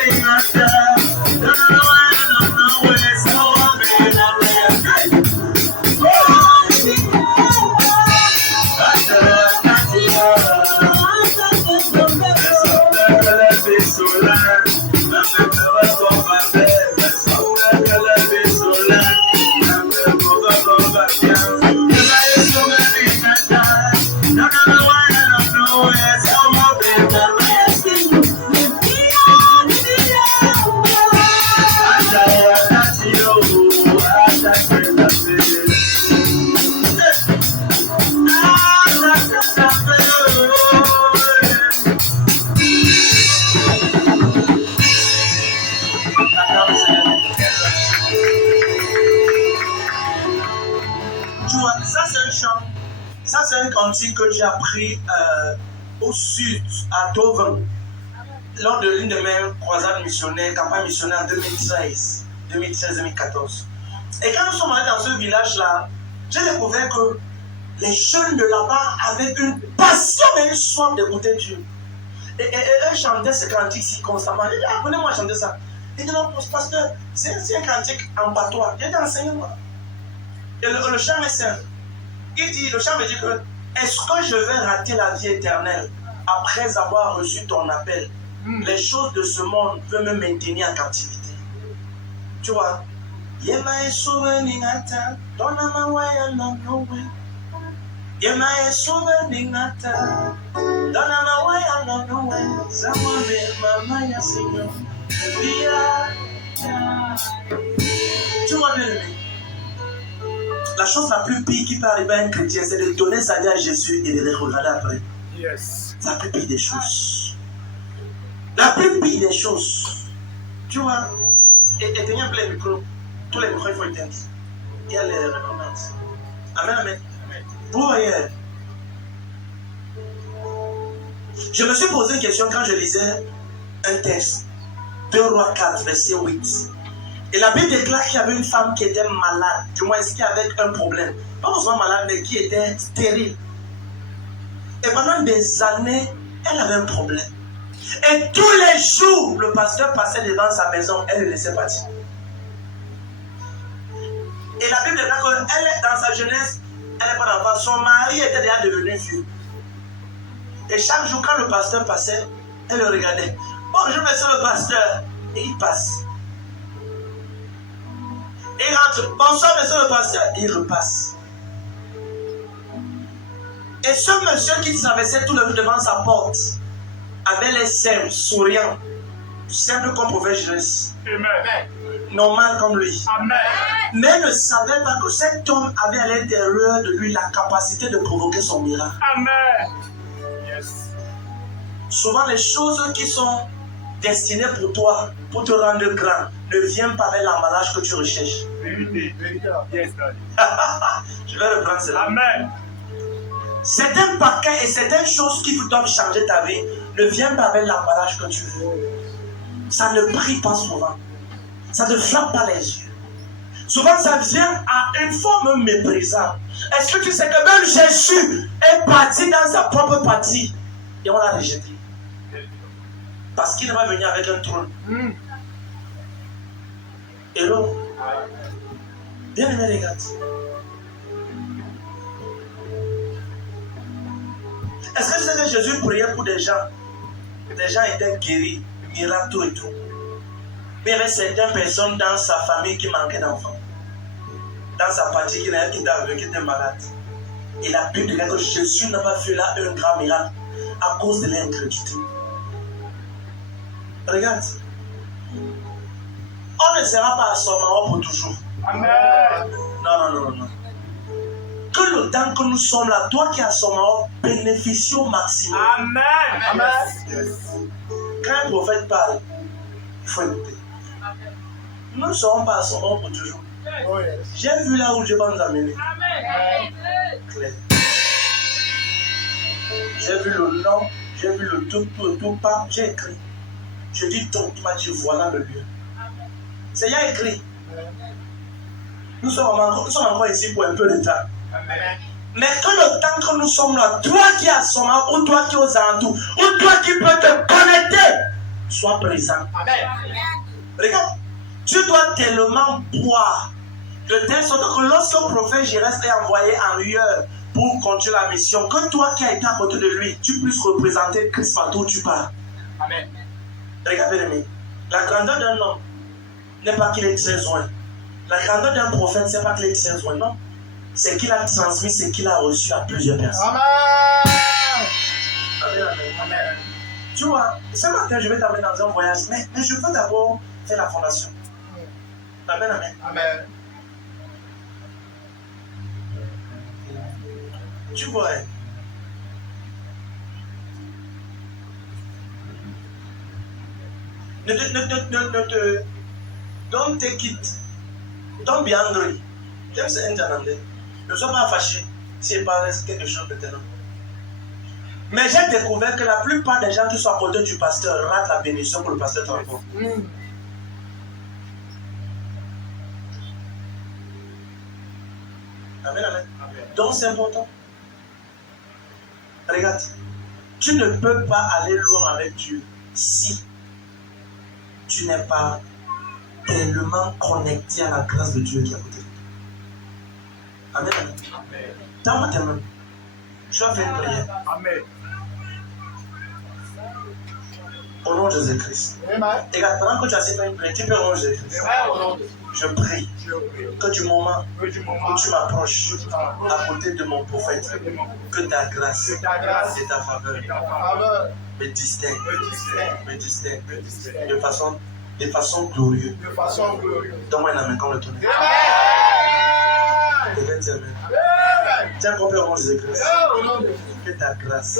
Merci. Ça, c'est un chant. Ça, c'est un cantique que j'ai appris au sud, à Doven, lors de l'une de mes croisades missionnaires, campagne missionnaire en 2013-2014. Et quand nous sommes allés dans ce village-là, j'ai découvert que les jeunes de là-bas avaient une passion et une soif d'écouter Dieu. Et eux chantaient ce cantique-ci constamment. J'ai dit, apprenez-moi à chanter ça. Il dit, non, pasteur, c'est un cantique en patois. J'ai dit, enseignez-moi. Et le chant est simple. Il dit, le chant me dit que, est-ce que je vais rater la vie éternelle après avoir reçu ton appel? Les choses de ce monde veulent me maintenir en captivité. Tu vois? Yema esove ningata, dona mawaya no nowe. Yema esove ningata, dona mawaya no nowe. Zamone mama ya Seigneur, bia. Tu vois bien aimé. La chose la plus pire qui peut arriver à un chrétien, c'est de donner sa vie à Jésus et de les regarder après. Yes. C'est la plus pire des choses. La plus pire des choses. Tu vois? Éteignez un peu les micros. Tous les micros, il faut éteindre. Il y a les redondances. Amen, amen. Vous voyez? Je me suis posé une question quand je lisais un texte. 2 Rois 4, verset 8. Et la Bible déclare qu'il y avait une femme qui était malade. Du moins, qui avait un problème. Pas forcément malade, mais qui était stérile. Et pendant des années, elle avait un problème. Et tous les jours, le pasteur passait devant sa maison, elle le laissait partir. Et la Bible déclare qu'elle, dans sa jeunesse, elle n'est pas d'enfant. Son mari était déjà devenu vieux. Et chaque jour, quand le pasteur passait, elle le regardait. Bonjour, monsieur le pasteur. Et il passe. Et il rentre. Bonsoir, monsieur le pasteur. Et il repasse. Et ce monsieur qui traversait tout le jour devant sa porte avait les simples, souriant, simple comme prophète jeunesse. Amen. Normal comme lui. Amen. Mais elle ne savait pas que cet homme avait à l'intérieur de lui la capacité de provoquer son miracle. Amen. Yes. Souvent, les choses qui sont destinées pour toi, pour te rendre grand, ne viennent pas avec l'emballage que tu recherches. Vérité. Vérité. Yes, daddy. Je vais reprendre cela. Amen. Certains paquets et certaines choses qui doivent changer ta vie ne viennent pas avec l'emballage que tu veux. Ça ne brille pas souvent. Ça ne flamme pas les yeux. Souvent, ça vient à une forme méprisable. Est-ce que tu sais que même Jésus est parti dans sa propre partie et on l'a rejeté? Parce qu'il va venir avec un trône. Hello? Bien aimé les gars. Est-ce que tu sais que Jésus priait pour des gens? Les gens étaient guéris, miracles et tout. Mais il y avait certaines personnes dans sa famille qui manquaient d'enfants. Dans sa partie qui était malade. Et la Bible dit que Jésus n'a pas fait là un grand miracle à cause de l'incrédulité. Regarde. On ne sera pas à son mort pour toujours. Amen. Non. Que le temps que nous sommes là, toi qui as son mort, bénéficie au maximum. Amen. Amen. Yes. Quand un prophète parle, il faut écouter. Nous ne serons pas à son mort pour toujours. Oh, yes. J'ai vu là où Dieu va nous amener. Amen. Clair. J'ai vu le nom, j'ai vu le tout, pas, j'ai écrit. Je dis donc, il m'a dit voilà le lieu. C'est bien écrit. Nous sommes encore ici pour un peu de temps. Amen. Mais que le temps que nous sommes là, toi qui as son mort, ou toi qui es aux alentours, ou toi qui peux te connecter, sois présent. Amen. Regarde, tu dois tellement boire de telle sorte que lorsque le prophète Jérès est envoyé en ailleurs pour continuer la mission, que toi qui as été à côté de lui, tu puisses représenter Christ partout où tu pars. Amen. Regardez-le, la grandeur d'un homme n'est pas qu'il ait besoin. La grandeur d'un prophète, c'est pas qu'il ait besoin, non. C'est qu'il a transmis ce qu'il a reçu à plusieurs personnes. Amen. Amen, amen. Amen. Tu vois, ce matin, je vais t'amener dans un voyage, mais je veux d'abord faire la fondation. Amen, amen. Amen. Tu vois, don't take it. Don't be angry. James est un Irlandais. Ne sois pas fâché s'il parle quelque chose maintenant. Mais j'ai découvert que la plupart des gens qui sont à côté du pasteur ratent la bénédiction que le pasteur te rapporte. Amen, amen. Donc c'est important. Regarde, tu ne peux pas aller loin avec Dieu si tu n'es pas tellement connecté à la grâce de Dieu qui est à côté de toi. Amen, amen. Tends tes mains. Je vais faire une prière. Amen. Au nom de Jésus-Christ. Et pendant que tu as fait une prière, tu peux au nom de Jésus-Christ. Je prie que du moment où tu m'approches à côté de mon prophète, que ta grâce et ta faveur me distinguent de façon glorieuse. Donne-moi une main comme le tonnerre. Tiens, qu'on peut au nom de Jésus-Christ. Que ta grâce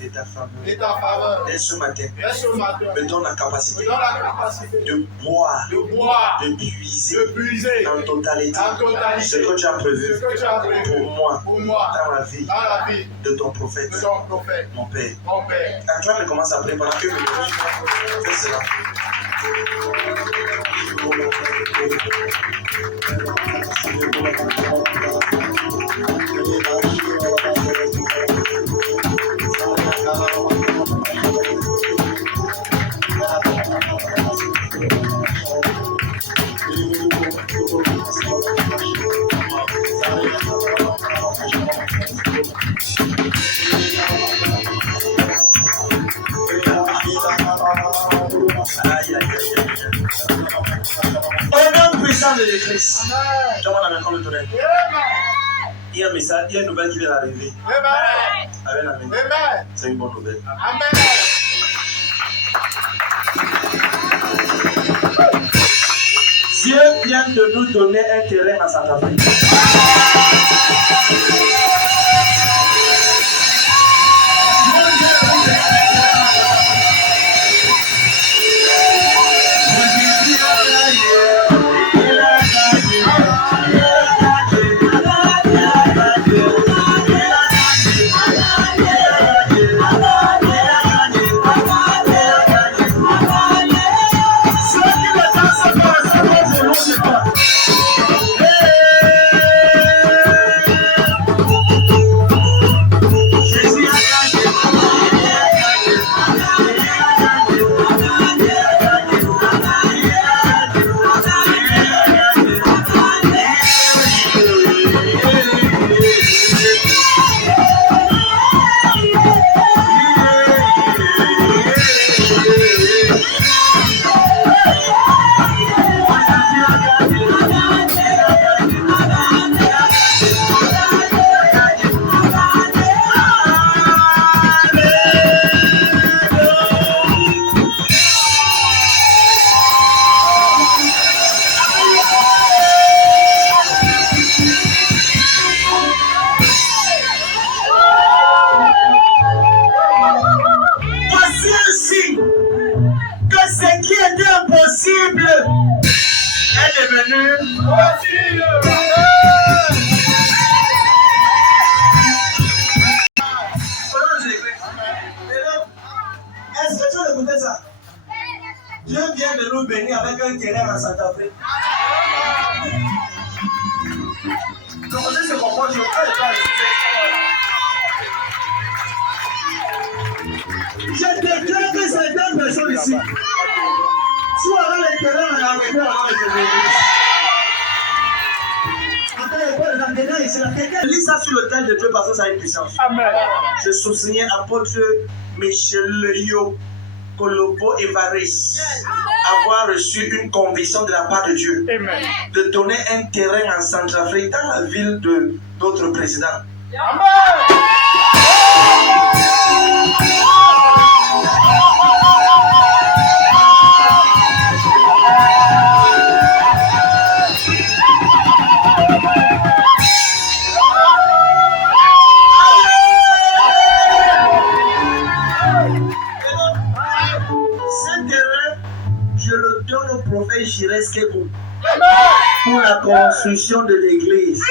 et ta faveur, dès ce matin, me donne la capacité de boire, de puiser en totalité ce que tu as prévu pour moi dans la vie de ton prophète, mon Père. Acclame et commence à prier pendant que fais cela. Au nom puissant de Jésus-Christ, donne-moi la main comme le tonnerre. Il y a un message, il y a une nouvelle qui vient d'arriver. Amen, amen. C'est une bonne nouvelle. Amen. Dieu vient de nous donner un terrain à Centrafrique. Dieu vient de nous bénir avec un terrain en Centrafrique. Donc, je se comprend, je ne je déclare que certaines personnes ici, soit avec les terrains en Afrique, lis ça sur le tel de Dieu parce que ça a une puissance. Amen. Je souligne apôtre Michel Kolobo Evaris avoir reçu une conviction de la part de Dieu. Amen. De donner un terrain en Centrafrique dans la ville de d'autres présidents. Amen. Prophète Jirès Kebou. pour la construction de l'église.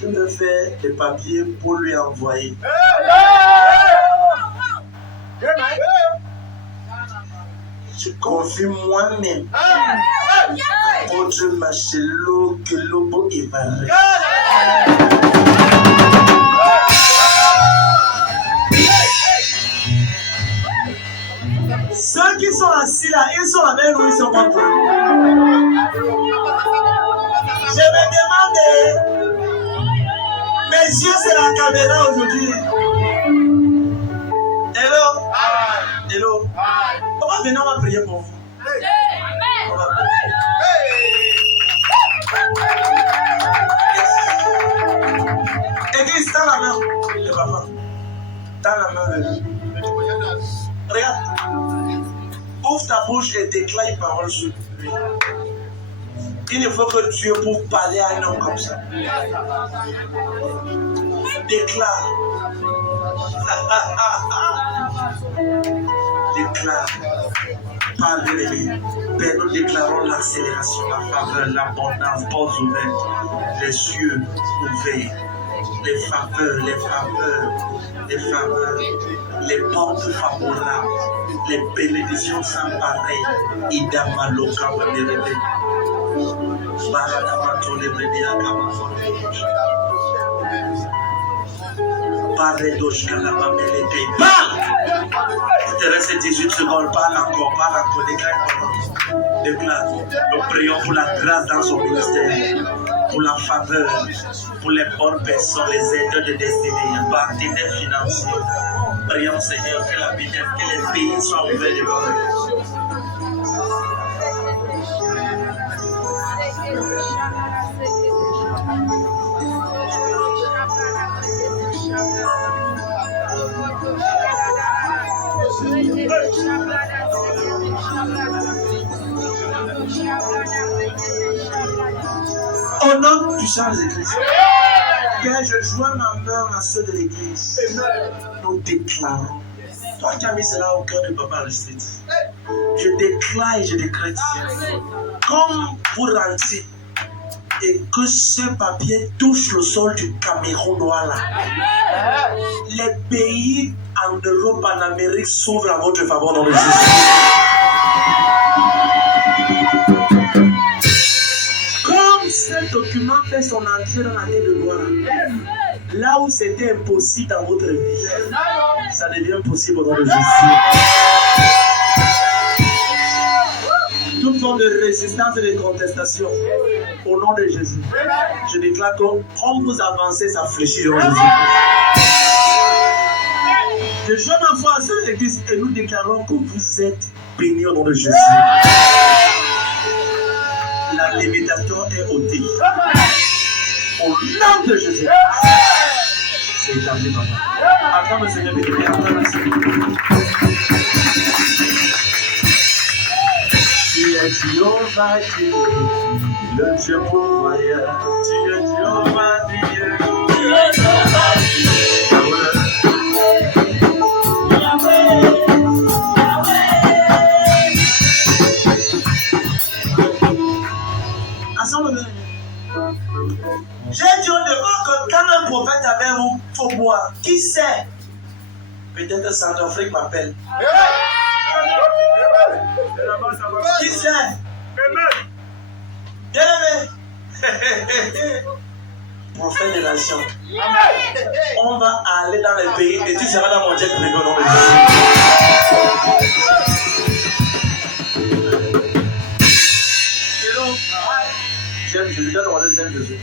Je me fais des papiers pour lui envoyer. Je confie moi-même contre Machelo que Lobo Evaré. Ceux qui sont assis là, ils sont avec nous, ils sont contents. Je me demande, mes yeux c'est la caméra aujourd'hui. Hello? Hello? On va venir, on va prier pour vous. On va prier. Église, tends la main. Le papa. Tends la main. Regarde. Ouvre ta bouche et déclare une parole sur lui. Il ne faut que Dieu pour parler à un homme comme ça. Déclare. Déclare. Parle-lui. Père, nous déclarons l'accélération, la faveur, l'abondance, portes ouvertes, les yeux ouverts, les faveurs, les portes favorables, les bénédictions sans pareil. Idama loka wanerede. Baradamato lebredia kama. Baredosh kalama melede. Parle! Il te reste 18 secondes. Parle encore. Déclare. Nous prions pour la grâce dans son ministère, pour la faveur, pour les bonnes personnes, les aideurs de destinée, les partenaires financiers. Prions, Seigneur, que la vie, que les pays soient ouverts devant nous. Au nom puissant des églises, Père, je joins ma main à ceux de l'église. Nous déclarons. Toi qui as mis cela au cœur de Papa Aristide, je déclare et je décrète, comme pour Ranti, et que ce papier touche le sol du Cameroun noir là. Les pays en Europe, en Amérique s'ouvrent à votre faveur dans le Jésus. Comme ce document fait son entrée dans la tête de gloire, là où c'était impossible dans votre vie, ça devient possible dans le Jésus. Toute forme de résistance et de contestation, au nom de Jésus, je déclare que comme vous avancez, ça fléchit dans Jésus. Je joins ma foi à cette église et nous déclarons que vous êtes bénis au nom de Jésus. La limitation est ôtée. Au nom de Jésus. C'est établi dans moi. Attends le Seigneur béni. Attends le Seigneur. Tu es Jéhovah, Dieu, le Dieu pourvoyeur. Tu es Jéhovah, Dieu. Tu es Jéhovah, Dieu. J'ai dit au départ que quand un prophète avait un faux bois, qui sait? Peut-être que Centrafrique m'appelle. Qui sait? Bien aimé. Prophète des nations. On va aller dans les pays et tu seras dans mon jet privé au nom de Jésus. J'aime Jésus. J'aime Jésus.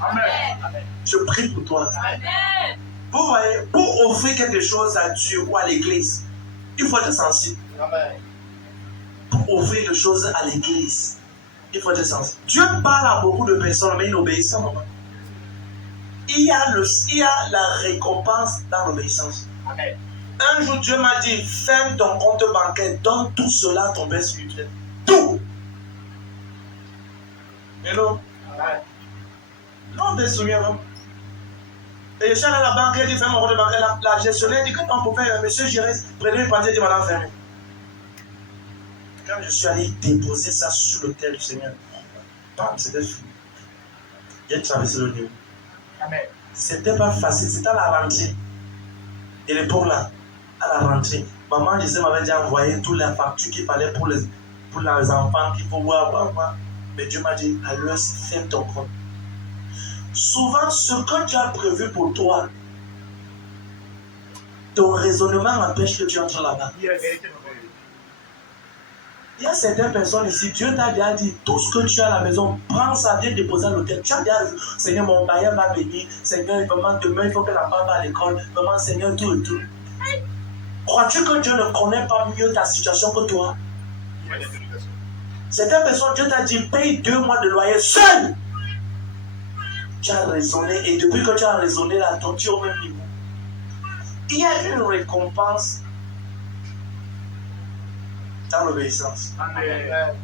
Amen. Je prie pour toi. Amen. Vous voyez, pour offrir quelque chose à Dieu ou à l'église, il faut être sensible. Amen. Pour offrir quelque chose à l'église, il faut être sensible. Dieu parle à beaucoup de personnes, mais ils n'obéissent pas. Il y a la récompense dans l'obéissance. Amen. Un jour, Dieu m'a dit, ferme ton compte bancaire, donne tout cela à ton Père spirituel. Tout. Hello? Amen. Non, des souvenirs. Et je suis allé à la banque, elle dit, fais mon compte bancaire. La gestionnaire dit que ton papa, monsieur Gérès, prenez une partie de madame fermée. Quand je suis allé déposer ça sur l'autel du Seigneur, c'était fou. J'ai traversé le niveau. Amen. C'était pas facile, c'était à la rentrée. Et les pauvres là, à la rentrée, maman disait, m'avait déjà envoyé toutes les factures qu'il fallait pour les enfants qu'il faut voir. Mais Dieu m'a dit, alors ferme ton compte. Souvent, ce que tu as prévu pour toi, ton raisonnement empêche que tu entres là-bas. Yes. Il y a certaines personnes ici, Dieu t'a déjà dit, tout ce que tu as à la maison, prends ça, viens déposer à l'hôtel. Tu as déjà dit, Seigneur, mon bailleur va venir, Seigneur, vraiment, demain, il faut que la femme va à l'école, vraiment, Seigneur, tout et tout. Crois-tu que Dieu ne connaît pas mieux ta situation que toi? Yes. Certaines personnes, Dieu t'a dit, paye 2 mois de loyer seul. Tu as raisonné, et depuis que tu as raisonné là, toi, tu es au même niveau. Il y a une récompense dans l'obéissance. Amen.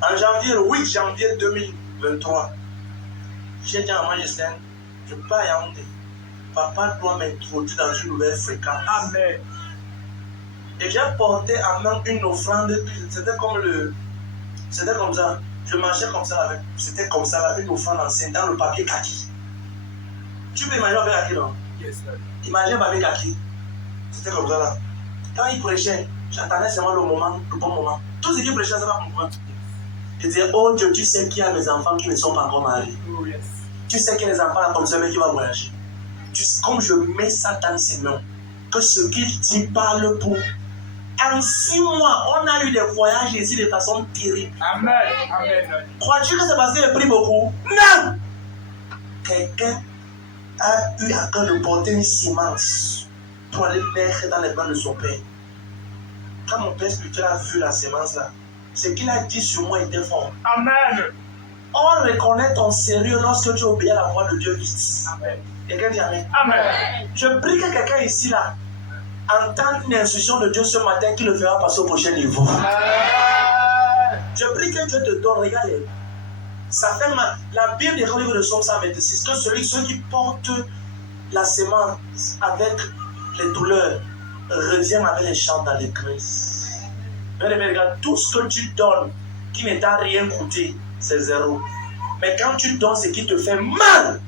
En janvier, le 8 janvier 2023, j'ai dit à maman Justine, je ne peux pas y aller. Papa doit m'introduire dans une nouvelle fréquence. Amen. Et j'ai porté à main une offrande, c'était comme ça. Je marchais comme ça avec, c'était comme ça, là, une offrande ancienne dans le papier kaki. Tu peux imaginer avec kaki, non? Yes, sir. Imagine avec kaki. C'était comme ça là. Quand il prêchait, j'attendais seulement le bon moment. Tout ce qu'il prêchait, ça va comprendre. Je disais, oh Dieu, tu sais qu'il y a mes enfants qui ne sont pas encore mariés. Oh, yes. Tu sais qu'il y a des enfants là comme ça, mais qui vont voyager. Comme je mets ça dans ses mains, que ce qu'il dit parle pour. En 6 mois, on a eu des voyages ici de façon terrible. Amen. Amen. Crois-tu que c'est parce qu'il a pris beaucoup? Non! Quelqu'un a eu à cœur de porter une semence pour aller mettre dans les mains de son père. Quand mon père spirituel a vu la semence là, ce qu'il a dit sur moi était fort. Amen. On reconnaît ton sérieux lorsque tu obéis à la voix de Dieu vite. Amen. Quelqu'un dit Amen. Amen. Je prie que quelqu'un ici là entende une instruction de Dieu ce matin qui le fera passer au prochain niveau. Amen. Je prie que Dieu te donne, regardez. Ça fait mal. La Bible dit dans le livre de Somme 126 que ceux qui portent la semence avec les douleurs reviennent avec les chants d'allégresse. Mais regarde, tout ce que tu donnes qui ne t'a rien coûté, c'est zéro. Mais quand tu donnes ce qui te fait mal,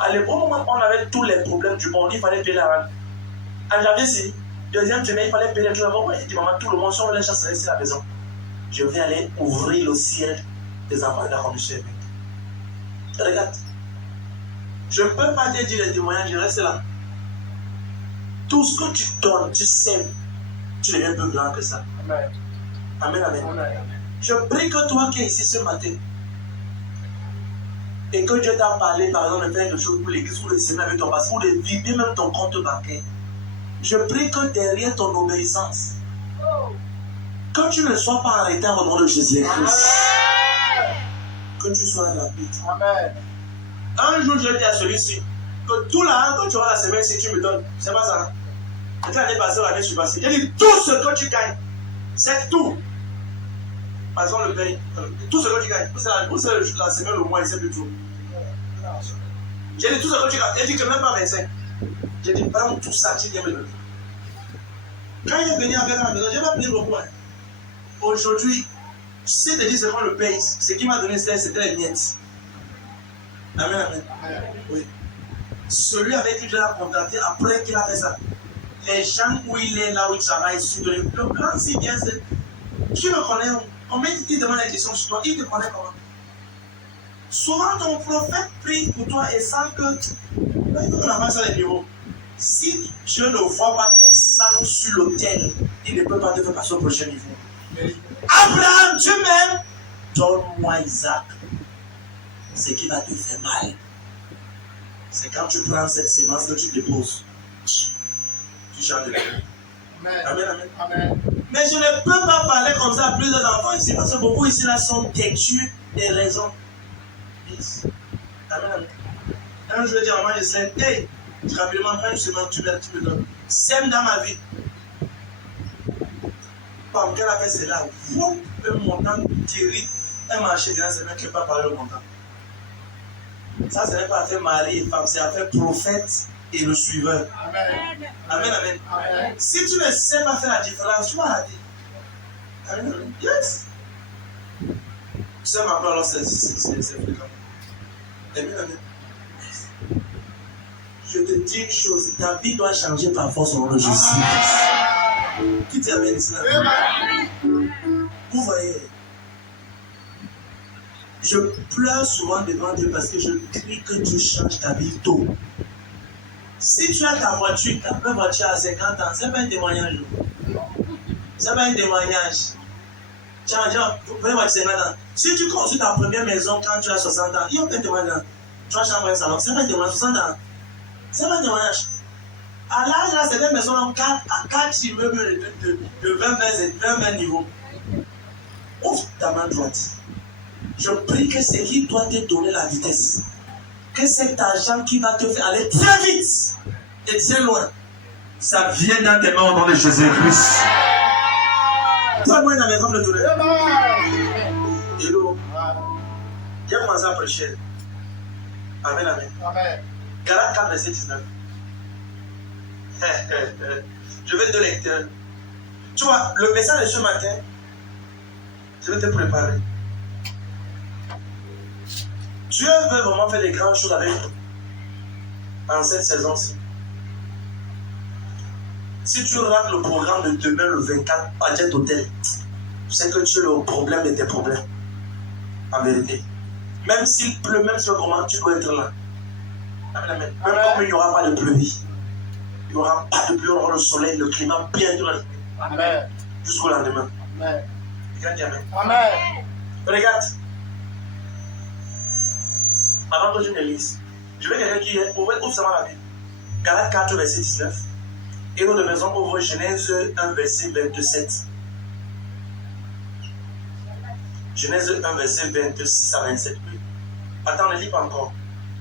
à l'époque moment on avait tous les problèmes du monde, il fallait payer la rente. En janvier, si, deuxième trimestre, il fallait payer tout le monde. Il dit, maman, tout le monde, si on veut les chasser ici à la maison, je vais aller ouvrir le ciel des enfants de la condition. Regarde, je ne peux pas te dire les témoignages, je reste là. Tout ce que tu donnes, tu sèmes, tu deviens plus grand que ça. Amen. Amen, amen. Amen. Je prie que toi qui es ici ce matin, et que Dieu t'a parlé, par exemple, de faire quelque chose pour l'église, pour le Seigneur avec ton passé, pour de vider même ton compte bancaire, je prie que derrière ton obéissance, que tu ne sois pas arrêté au nom de Jésus-Christ. Que tu sois rapide. Amen. Un jour, je dis à celui-ci que tout l'argent que tu auras la semaine, si tu me donnes, c'est pas ça. L'année passée, l'année passée, j'ai dit tout ce que tu gagnes, c'est tout. Par exemple, le paye, tout ce que tu gagnes, c'est la semaine, le mois, il sait plus tout. J'ai dit tout ce que tu gagnes, il dit que même pas 25. J'ai dit prends tout ça, tu viens me donner. Quand il est venu avec la maison, j'ai pas pris beaucoup. Aujourd'hui, si je te dis ce qu'on le paye, ce qu'il m'a donné, c'était les miettes. Amen, amen. Oui. Celui avec qui je l'ai contacté après qu'il a fait ça. Les gens où il est, là où il travaille, sur le plan, si bien c'est. Tu le connais, on met, il demande des questions sur toi, il te connaît comment. Souvent, ton prophète prie pour toi et sent que. Il faut qu'on avance à les niveaux. Si Dieu ne voit pas ton sang sur l'autel, il ne peut pas te faire passer au prochain niveau. Abraham, tu m'aimes, donne-moi Isaac. Ce qui va te faire mal, c'est quand tu prends cette sémence que tu déposes, tu changes de vie. Amen, amen. Amen. Mais je ne peux pas parler comme ça à plusieurs enfants ici, parce que beaucoup ici là sont têtus et raisons. Yes. Amen, amen. Un jour, je dis à maman, je sais, hey, rapidement, prends une sémence, tu me donnes. Sème dans ma vie. Comme qu'elle a fait cela, un montant terrible, un marché grand, c'est même qui ne peut pas parler au montant. Ça, ce n'est pas fait mari et femme, c'est affaire prophète et le suiveur. Amen. Amen, amen. Amen. Si tu ne sais pas faire la différence, tu vas rater. Amen, amen. Yes. Tu sais, ma part, alors c'est fréquent. Amen, amen. Je te dis une chose, ta vie doit changer par force au nom de Jésus. Qui dit amen ici? Vous voyez, je pleure souvent devant Dieu parce que je prie que Dieu change ta vie tôt. Si tu as ta voiture, ta première voiture à 50 ans, ce n'est pas un témoignage. Ce n'est pas un témoignage. Tu as déjà première voiture à 50 ans. Si tu construis ta première maison quand tu as 60 ans, il n'y a aucun témoignage. Tu as chambre et un salon, ce n'est pas un témoignage. 60 ans, ce n'est pas un témoignage. À l'âge là, c'est des maisons en 4 immeubles de 20 niveaux. Ouvre ta main droite. Je prie que c'est qui doit te donner la vitesse. Que cet argent qui va te faire aller très vite et très loin, ça vient dans tes mains au nom de Jésus-Christ. Toi, moi, il n'avait comme le tourner. Hello. J'ai commencé à prêcher. Amen, amen. Galates 4, verset 19. Je vais te lecteur. Tu vois, le message de ce matin, je vais te préparer. Dieu veut vraiment faire des grandes choses avec nous en cette saison-ci. Si tu rates le programme de demain, le 24, à Jet Hotel, tu sais que tu es le problème de tes problèmes. En vérité. Même s'il pleut, même sur comment, tu dois être là. Amen, amen. Même comme il n'y aura pas de pluie. Il n'y aura pas de pluie, on aura le soleil, le climat bien dur. Amen. Jusqu'au lendemain. Amen. Regarde, amen. Amen. Regarde. Avant que je ne lise, je vais quelqu'un qui ouvre ça la Bible. Galates 4, verset 19. Et nous devons ouvrir Genèse 1, verset 27. Genèse 1, verset 26 à 27. Attends, ne lis pas encore.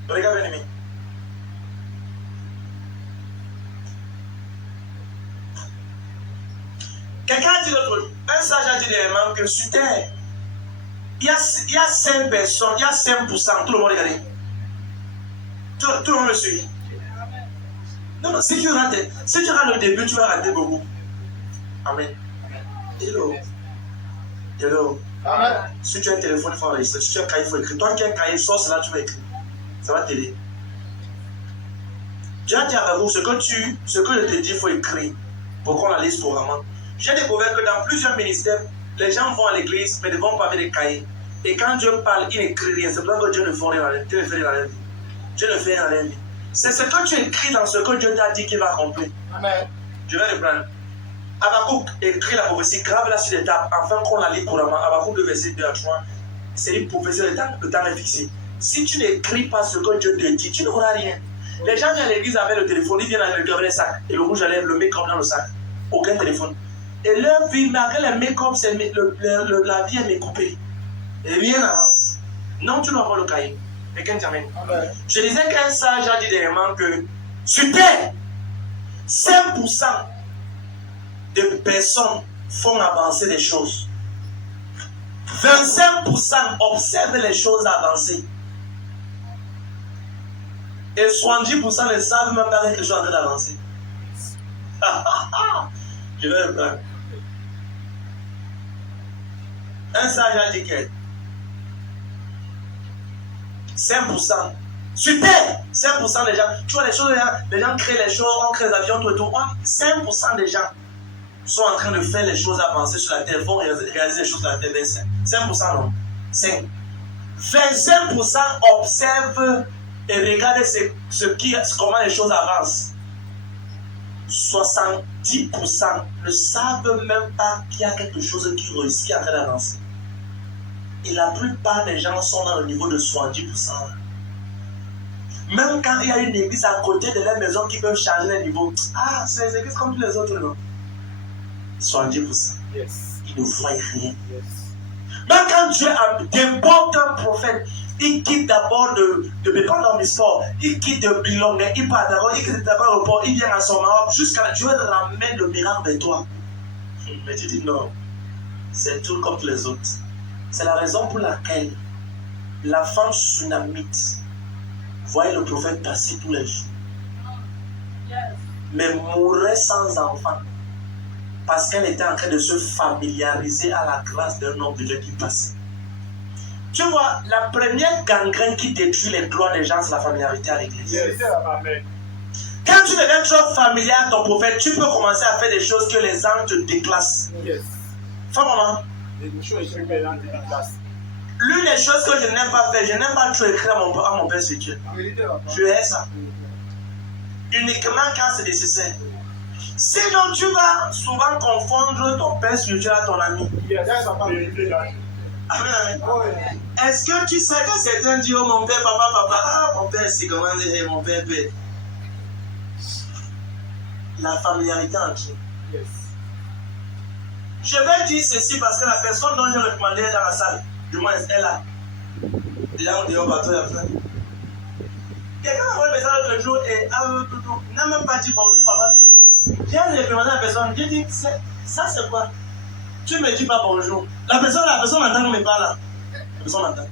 Regarde, bien aimé. Quelqu'un a dit l'autre jour, un sage a dit dernièrement que sur terre, il y a 5 personnes, il y a 5%, tout le monde regarde. Tout le monde me suit. Non, si tu rates le début, tu vas rater beaucoup. Amen. Hello. Hello. Amen. Si tu as un téléphone, il faut enregistrer. Si tu as un cahier, il faut écrire. Toi qui as un cahier, sors cela, tu vas écrire. Ça va t'aider. Dieu a dit à vous, ce que je te dis, il faut écrire. Pour qu'on la lise couramment. J'ai découvert que dans plusieurs ministères, les gens vont à l'église, mais ne vont pas avec des cahiers. Et quand Dieu parle, il n'écrit rien. C'est pour ça que Dieu ne fait rien dans la vie. Dieu ne fait rien dans la vie. Dieu ne fait rien dans la vie. C'est ce que tu écris dans ce que Dieu t'a dit qu'il va accomplir. Amen. Je vais reprendre. Habakkuk écrit la prophétie, grave-la sur les tables, afin qu'on la lit couramment. Habakkuk 2, verset 2 à 3. C'est une prophétie, le temps est fixé. Si tu n'écris pas ce que Dieu te dit, tu n'auras rien. Les gens viennent à l'église avec le téléphone, ils viennent avec le sac. Et le rouge à lèvres, le make-up dans le sac. Aucun téléphone. Et leur vie, malgré le make-up, la vie est coupée. Et rien n'avance. Non, tu dois avoir le cahier. Quelqu'un dit amen. Je disais qu'un sage a dit dernièrement que sur terre, 5% de personnes font avancer les choses. 25% observent les choses avancer. Et 70% ne savent même pas que je suis en train d'avancer. Je vais reprendre. Un sage a dit que 5%. Sur terre, 5% des gens. Tu vois les choses, les gens créent les choses, on crée les avions, tout et tout. 5% des gens sont en train de faire les choses avancer sur la terre, vont réaliser les choses sur la terre. 5% non. 5. 25% observent et regardent comment les choses avancent. 70% ne savent même pas qu'il y a quelque chose qui réussit en train d'avancer. Et la plupart des gens sont dans le niveau de 70%. Même quand il y a une église à côté de leur maison qui peut changer les niveaux. Ah, c'est les églises comme tous les autres, non? 70%. Yes. Ils ne voient rien. Yes. Même quand Dieu n'importe un prophète, il quitte d'abord de prendre sport, il quitte de Bilong, il part d'abord, il quitte d'abord au port, il vient à son Maroc, jusqu'à Dieu ramène le miracle vers toi. Mais tu dis non, c'est tout comme les autres. C'est la raison pour laquelle la femme tsunamite voyait le prophète passer tous les jours, mais mourait sans enfant, parce qu'elle était en train de se familiariser à la grâce d'un homme de Dieu qui passe. Tu vois, la première gangrène qui détruit les gloires des gens, c'est la familiarité à l'église. Yes. Amen. Quand tu deviens trop familier à ton prophète, tu peux commencer à faire des choses que les gens te déclassent. Yes. Fais maman. Des choses que les gens te déclassent. L'une des choses que je n'aime pas faire, je n'aime pas trop écrire à mon père spirituel. Je hais ça. Uniquement quand c'est nécessaire. Sinon, tu vas souvent confondre ton père spirituel à ton ami. Yes. Amen, amen. Est-ce que tu sais que certains disent, oh mon père, papa, ah mon père, c'est comment mon père, père. La familiarité entre eux. Yes. Je vais dire ceci parce que la personne dont je recommandais dans la salle, du moins elle est là. Là, on dit, on va tout la faire. Quelqu'un m'a envoyé un message l'autre jour et n'a même pas dit bonjour, papa, tout. J'ai recommandé à la personne, j'ai dit, ça c'est quoi? Tu me dis pas bonjour. La personne m'entend qu'on me parle. La personne m'entend.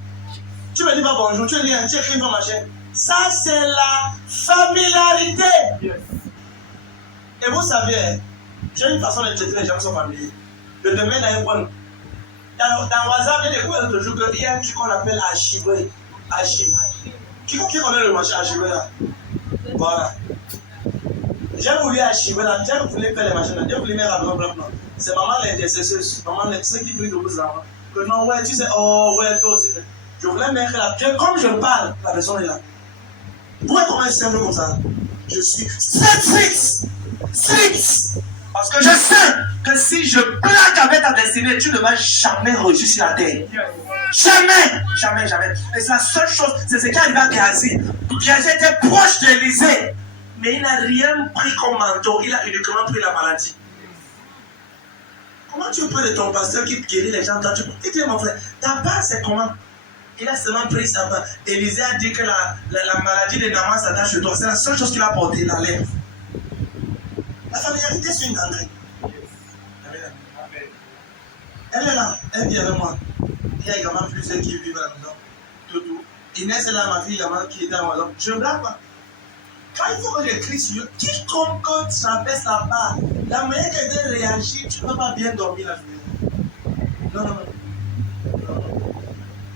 Tu me dis pas bonjour, tu écris ton machin. Ça c'est la familiarité. Yes. Et vous savez, j'ai une façon de traiter les gens qui sont familiers. De te mettre dans un point. Dans WhatsApp, j'ai découvert l'autre jour qu'il y a un truc qu'on appelle archivé. Qui connaît le machin archivé là? Voilà. J'ai voulu archiver là, j'ai voulu faire les machines là, j'ai voulu mettre à blanc. C'est maman l'intercesseuse, maman ceux qui prient de vos enfants. Que non, ouais, tu sais, oh ouais, toi aussi. Je voulais mettre là, comme je parle, la personne est là. Vous voyez comment c'est simple comme ça? Je suis strict. Parce que je sais que si je plaque avec ta destinée, tu ne vas jamais réussir sur la terre. Jamais. Et c'est la seule chose, c'est ce qui arrive à Géasi. Géasi était proche d'Élysée, mais il n'a rien pris comme manteau, il a uniquement pris la maladie. Comment tu peux de ton pasteur qui guérit les gens? Tu dis, mon frère, ta part c'est comment? Il a seulement pris sa part. Élisée a dit que la maladie de Naaman s'attache sur toi. C'est la seule chose qu'il a portée, la lèvre. La familiarité, c'est une gangrène. Elle est là, elle vit avec moi. Il y a également plusieurs qui vivent là-dedans. Tout. Inès est là, ma fille également qui est dans la maison. Je ne blague pas. Quand il faut que j'écris sur eux, quiconque traverse la barre, la manière qu'elle réagit, tu ne peux pas bien dormir la journée. Non.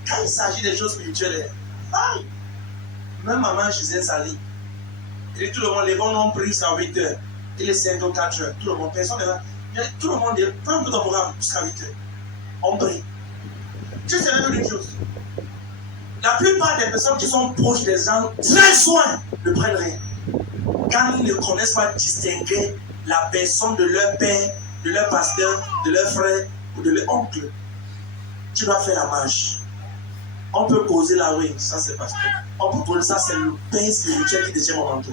Quand il s'agit des choses spirituelles, aïe! Même maman Gisèle Sali, et tout le monde, les bons ont pris jusqu'à 8 heures. Il est 5 ou 4 heures. Tout le monde, personne ne va. Tout le monde, prends un peu ton programme jusqu'à 8 heures. On prie. Tu sais même une chose. La plupart des personnes qui sont proches des gens, très soin, ne prennent rien. Quand ils ne connaissent pas distinguer la personne de leur père, de leur pasteur, de leur frère ou de leur oncle, tu dois faire la marche. On peut causer la oui, ça c'est pasteur. On peut causer ça, c'est le père spirituel qui détient mon manteau.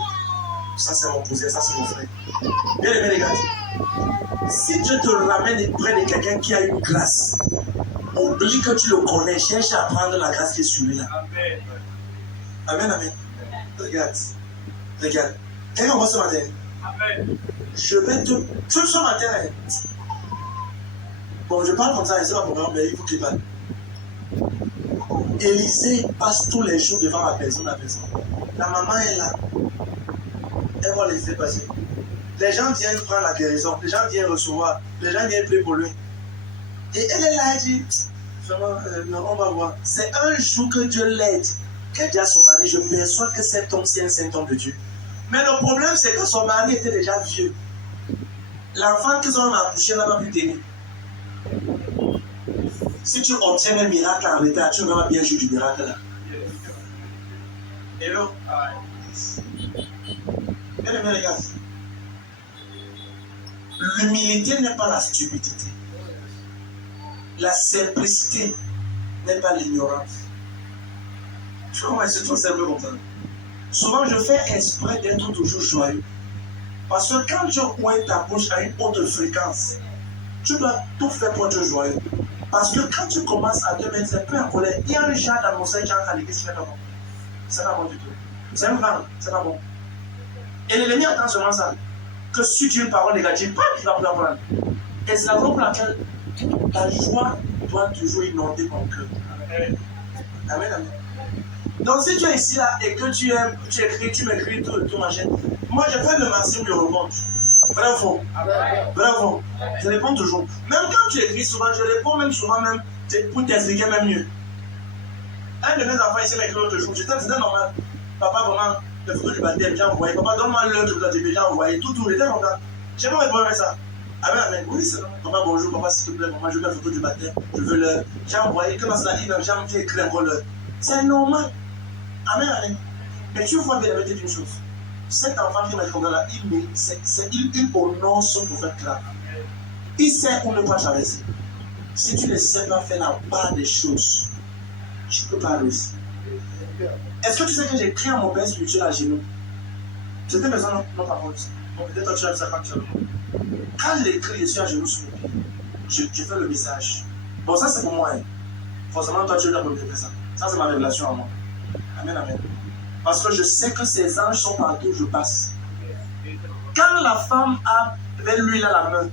Ça c'est mon cousin, ça c'est mon frère. Bien aimé les gars, si Dieu te ramène près de quelqu'un qui a une grâce, oublie que tu le connais, cherche à prendre la grâce qui est sur lui là. Amen. Amen, amen. Regarde. Regarde. Quelqu'un voit ce matin. Amen. Je vais te. Tu ce matin. Bon, je parle comme ça, c'est pas pour mais il faut qu'il parle. Élisée passe tous les jours devant la personne. La maman est là. Elle va laisser passer. Les gens viennent prendre la guérison. Les gens viennent recevoir. Les gens viennent prier pour lui. Et elle est là, elle dit, vraiment, non, on va voir. C'est un jour que Dieu l'aide. Qu'elle dit à son mari, je perçois que cet homme, c'est un saint homme de Dieu. Mais le problème, c'est que son mari était déjà vieux. L'enfant que son homme a accouché n'a pas pu tenir. Si tu obtiens un miracle en retard, tu ne vas pas bien jouer du miracle là. Hello? Bien aimé les gars. L'humilité n'est pas la stupidité. La simplicité n'est pas l'ignorance. Tu vois, c'est tout simple comme ça. Souvent, je fais exprès d'être toujours joyeux. Parce que quand tu ouvres ta bouche à une haute fréquence, tu dois tout faire pour être joyeux. Parce que quand tu commences à te mettre un peu en colère, il y a un genre d'atmosphère qui entre à l'église qui fait pas bon. C'est pas bon du tout. C'est un vent, c'est pas bon. Et l'ennemi entend seulement ça. Que si tu as une parole négative, il va pouvoir prendre. Et c'est la raison pour laquelle ta joie doit toujours inonder ton cœur. Amen. Amen, amen. Donc si tu es ici là et que tu écris, tu m'écris tout machin, moi je fais le maximum de répondre. Bravo. Bravo. Je réponds toujours. Même quand tu écris souvent, je réponds même souvent même pour t'expliquer même mieux. Un de mes enfants ici m'a écrit l'autre jour, c'était normal. Papa, vraiment, les photos du baptême, j'ai envoyé. Papa, donne-moi l'heure que tu as déjà envoyé. Tout, il était content. J'ai pas répondu à ça. Amen, amen. Oui, c'est normal. Papa, bonjour, papa, s'il te plaît, maman, je veux la photo du baptême. Je veux l'heure. J'ai envoyé, comment ça dit, j'ai écrit encore l'heure. C'est normal. Amen, amen. Mais tu vois bien la vérité d'une chose. Cet enfant qui m'a dit là, il honore son prophète là. Il sait où ne pas traverser. Si tu ne sais pas faire la part des choses, tu ne peux pas réussir. Est-ce que tu sais que j'ai crié à mon père spirituel à genoux? C'était une personne non par contre. Donc peut-être tu as ça quand tu as. Quand j'ai écrit, je suis à genoux sur le pied. Je fais le message. Bon, ça c'est pour moi. Hein. Forcément, toi tu dois me faire ça. Ça c'est ma révélation à moi. Amen, amen. Parce que je sais que ces anges sont partout où je passe. Quand la femme avait l'huile à la main,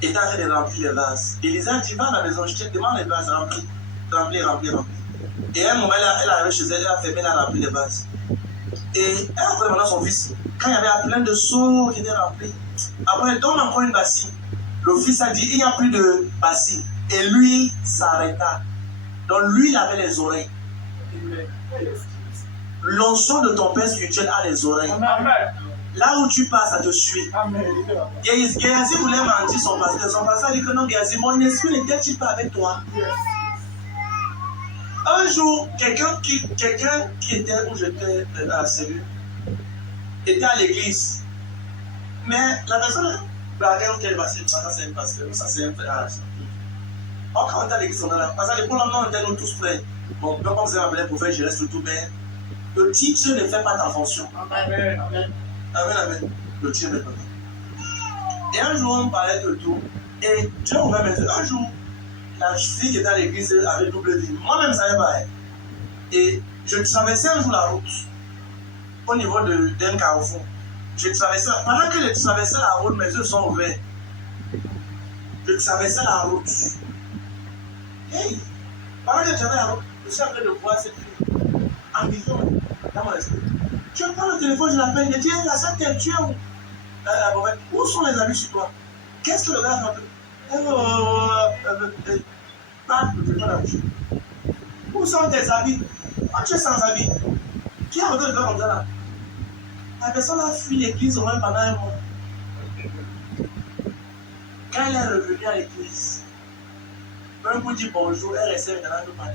et était en train de remplir les vases, Élisa dit, va à la maison, je te demande les vases remplis. Et à un moment, elle arrivait chez elle, elle a fermé, elle a rempli les vases. Et elle a demandé à son fils, quand il y avait plein de seaux qui étaient remplis, après, donne encore une bassine. Le fils a dit, il n'y a plus de bassine. Et l'huile s'arrêta. Donc l'huile avait les oreilles. L'onction de ton père spirituel a les oreilles. Amen. Là où tu passes, ça te suit. Géasi voulait mentir son pasteur. Son pasteur a dit que non, Géasi, mon esprit n'était-il pas avec toi? Un jour, quelqu'un qui était où j'étais à la cellule était à l'église. Mais la personne blaguait auquel passait. Ça, c'est un pasteur. Ça, c'est un frère. Quand on est à l'église, on est là. Parce que pour le moment, on était nous tous prêts. Bon, comme vous avez appelé prophète, je reste tout, mais le titre ne fait pas ta fonction. Amen. Amen. Amen, amen. Le titre ne fait pas. Et un jour, on parlait de tout. Et Dieu ouvert mes yeux. Un jour, la fille qui était à l'église avait double vie. Moi-même, je ne savais pas. Et je traversais un jour la route, au niveau d'un carrefour. Je traversais, pendant que je traversais la route, mes yeux sont ouverts. Je traversais la route. Hey! Pendant que je traversais la route, je suis en train de voir cette fille. En vision, dans mon esprit. Tu prends le téléphone, je l'appelle, je dis, la sainte, tu es où? Où sont les amis chez toi? Qu'est-ce que le gars a fait? Le téléphone a bougé. Où sont tes habits? Quand tu es sans habits, qui a regardé le gars comme ça là? La personne a fui l'église au moins pendant un mois. Quand elle est revenue à l'église, même pour dire bonjour, elle restait maintenant nous parler.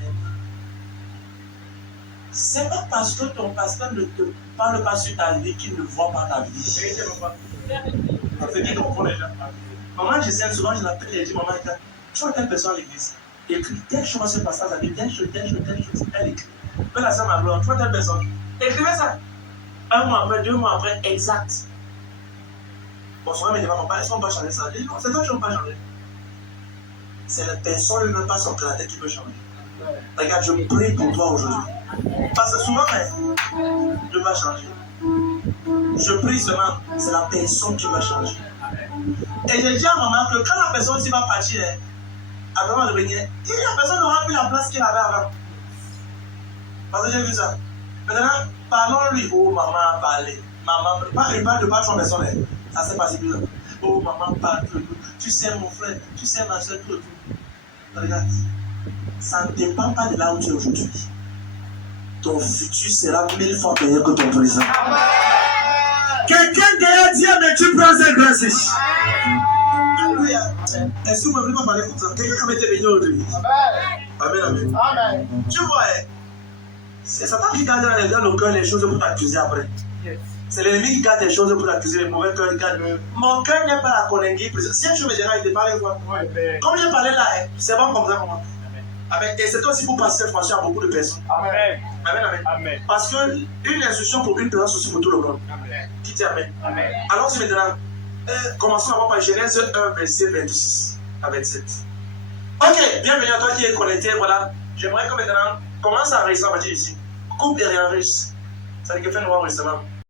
C'est pas parce que ton pasteur ne te parle pas sur ta vie qu'il ne voit pas ta vie. C'est qui comprend les gens. Maman, je sais souvent, je l'appelle et je dis, maman, tu vois telle personne à l'église. Et puis, telle chose va se passer, ça dit telle chose. Elle écrit. Mais la sœur Marlon, tu vois telle personne. Écrivez ça. 1 mois après, 2 mois après, exact. Bon, souvent, mais papa, est-ce qu'on peut changer ça? Je dis non, c'est toi qui ne peux pas changer. C'est la personne, même pas son caractère qui peut changer. Regarde, je prie pour toi aujourd'hui. Parce que souvent, je ne vais pas changer. Je prie seulement, c'est la personne qui va changer. Et j'ai dit à maman que quand la personne s'y va partir, avant de venir, la personne n'aura plus la place qu'elle avait avant. Parce que j'ai vu ça. Maintenant, parlons-lui. Oh, maman a parlé. Maman, pas de pas son personne. Ça s'est passé bien. Oh, maman parle tout. Tu sais, mon frère, tu sais, ma soeur, tout. Regarde. Ça ne dépend pas de là où tu es aujourd'hui. Ton futur sera 1000 fois meilleur que ton présent. Quelqu'un derrière dit, mais tu prends cette grâce. Alléluia. Est-ce que vous ne voulez pas parler comme ça? Quelqu'un qui m'était venu aujourd'hui. Amen. Tu vois, c'est Satan qui garde dans le cœur les choses pour t'accuser après. Yes. C'est l'ennemi qui garde les choses pour t'accuser, les mauvais cœurs. Mon cœur n'est pas la connerie. Si je me dirais, il te parle quoi. Comme j'ai parlé là, c'est bon comme ça pour moi. Amen. Et c'est aussi pour passer cette formation à beaucoup de personnes. Amen. Parce qu'une instruction pour une personne, c'est aussi pour tout le monde. Amen. Qui dit Amen. Allons-y maintenant. Commençons d'abord par Genèse 1, verset 26 à 27. Ok, bienvenue à toi qui est connecté. Voilà. J'aimerais que maintenant, commence à enregistrer à partir d'ici. Coupe et réenregistre. Ça veut dire que fais-nous enregistrement.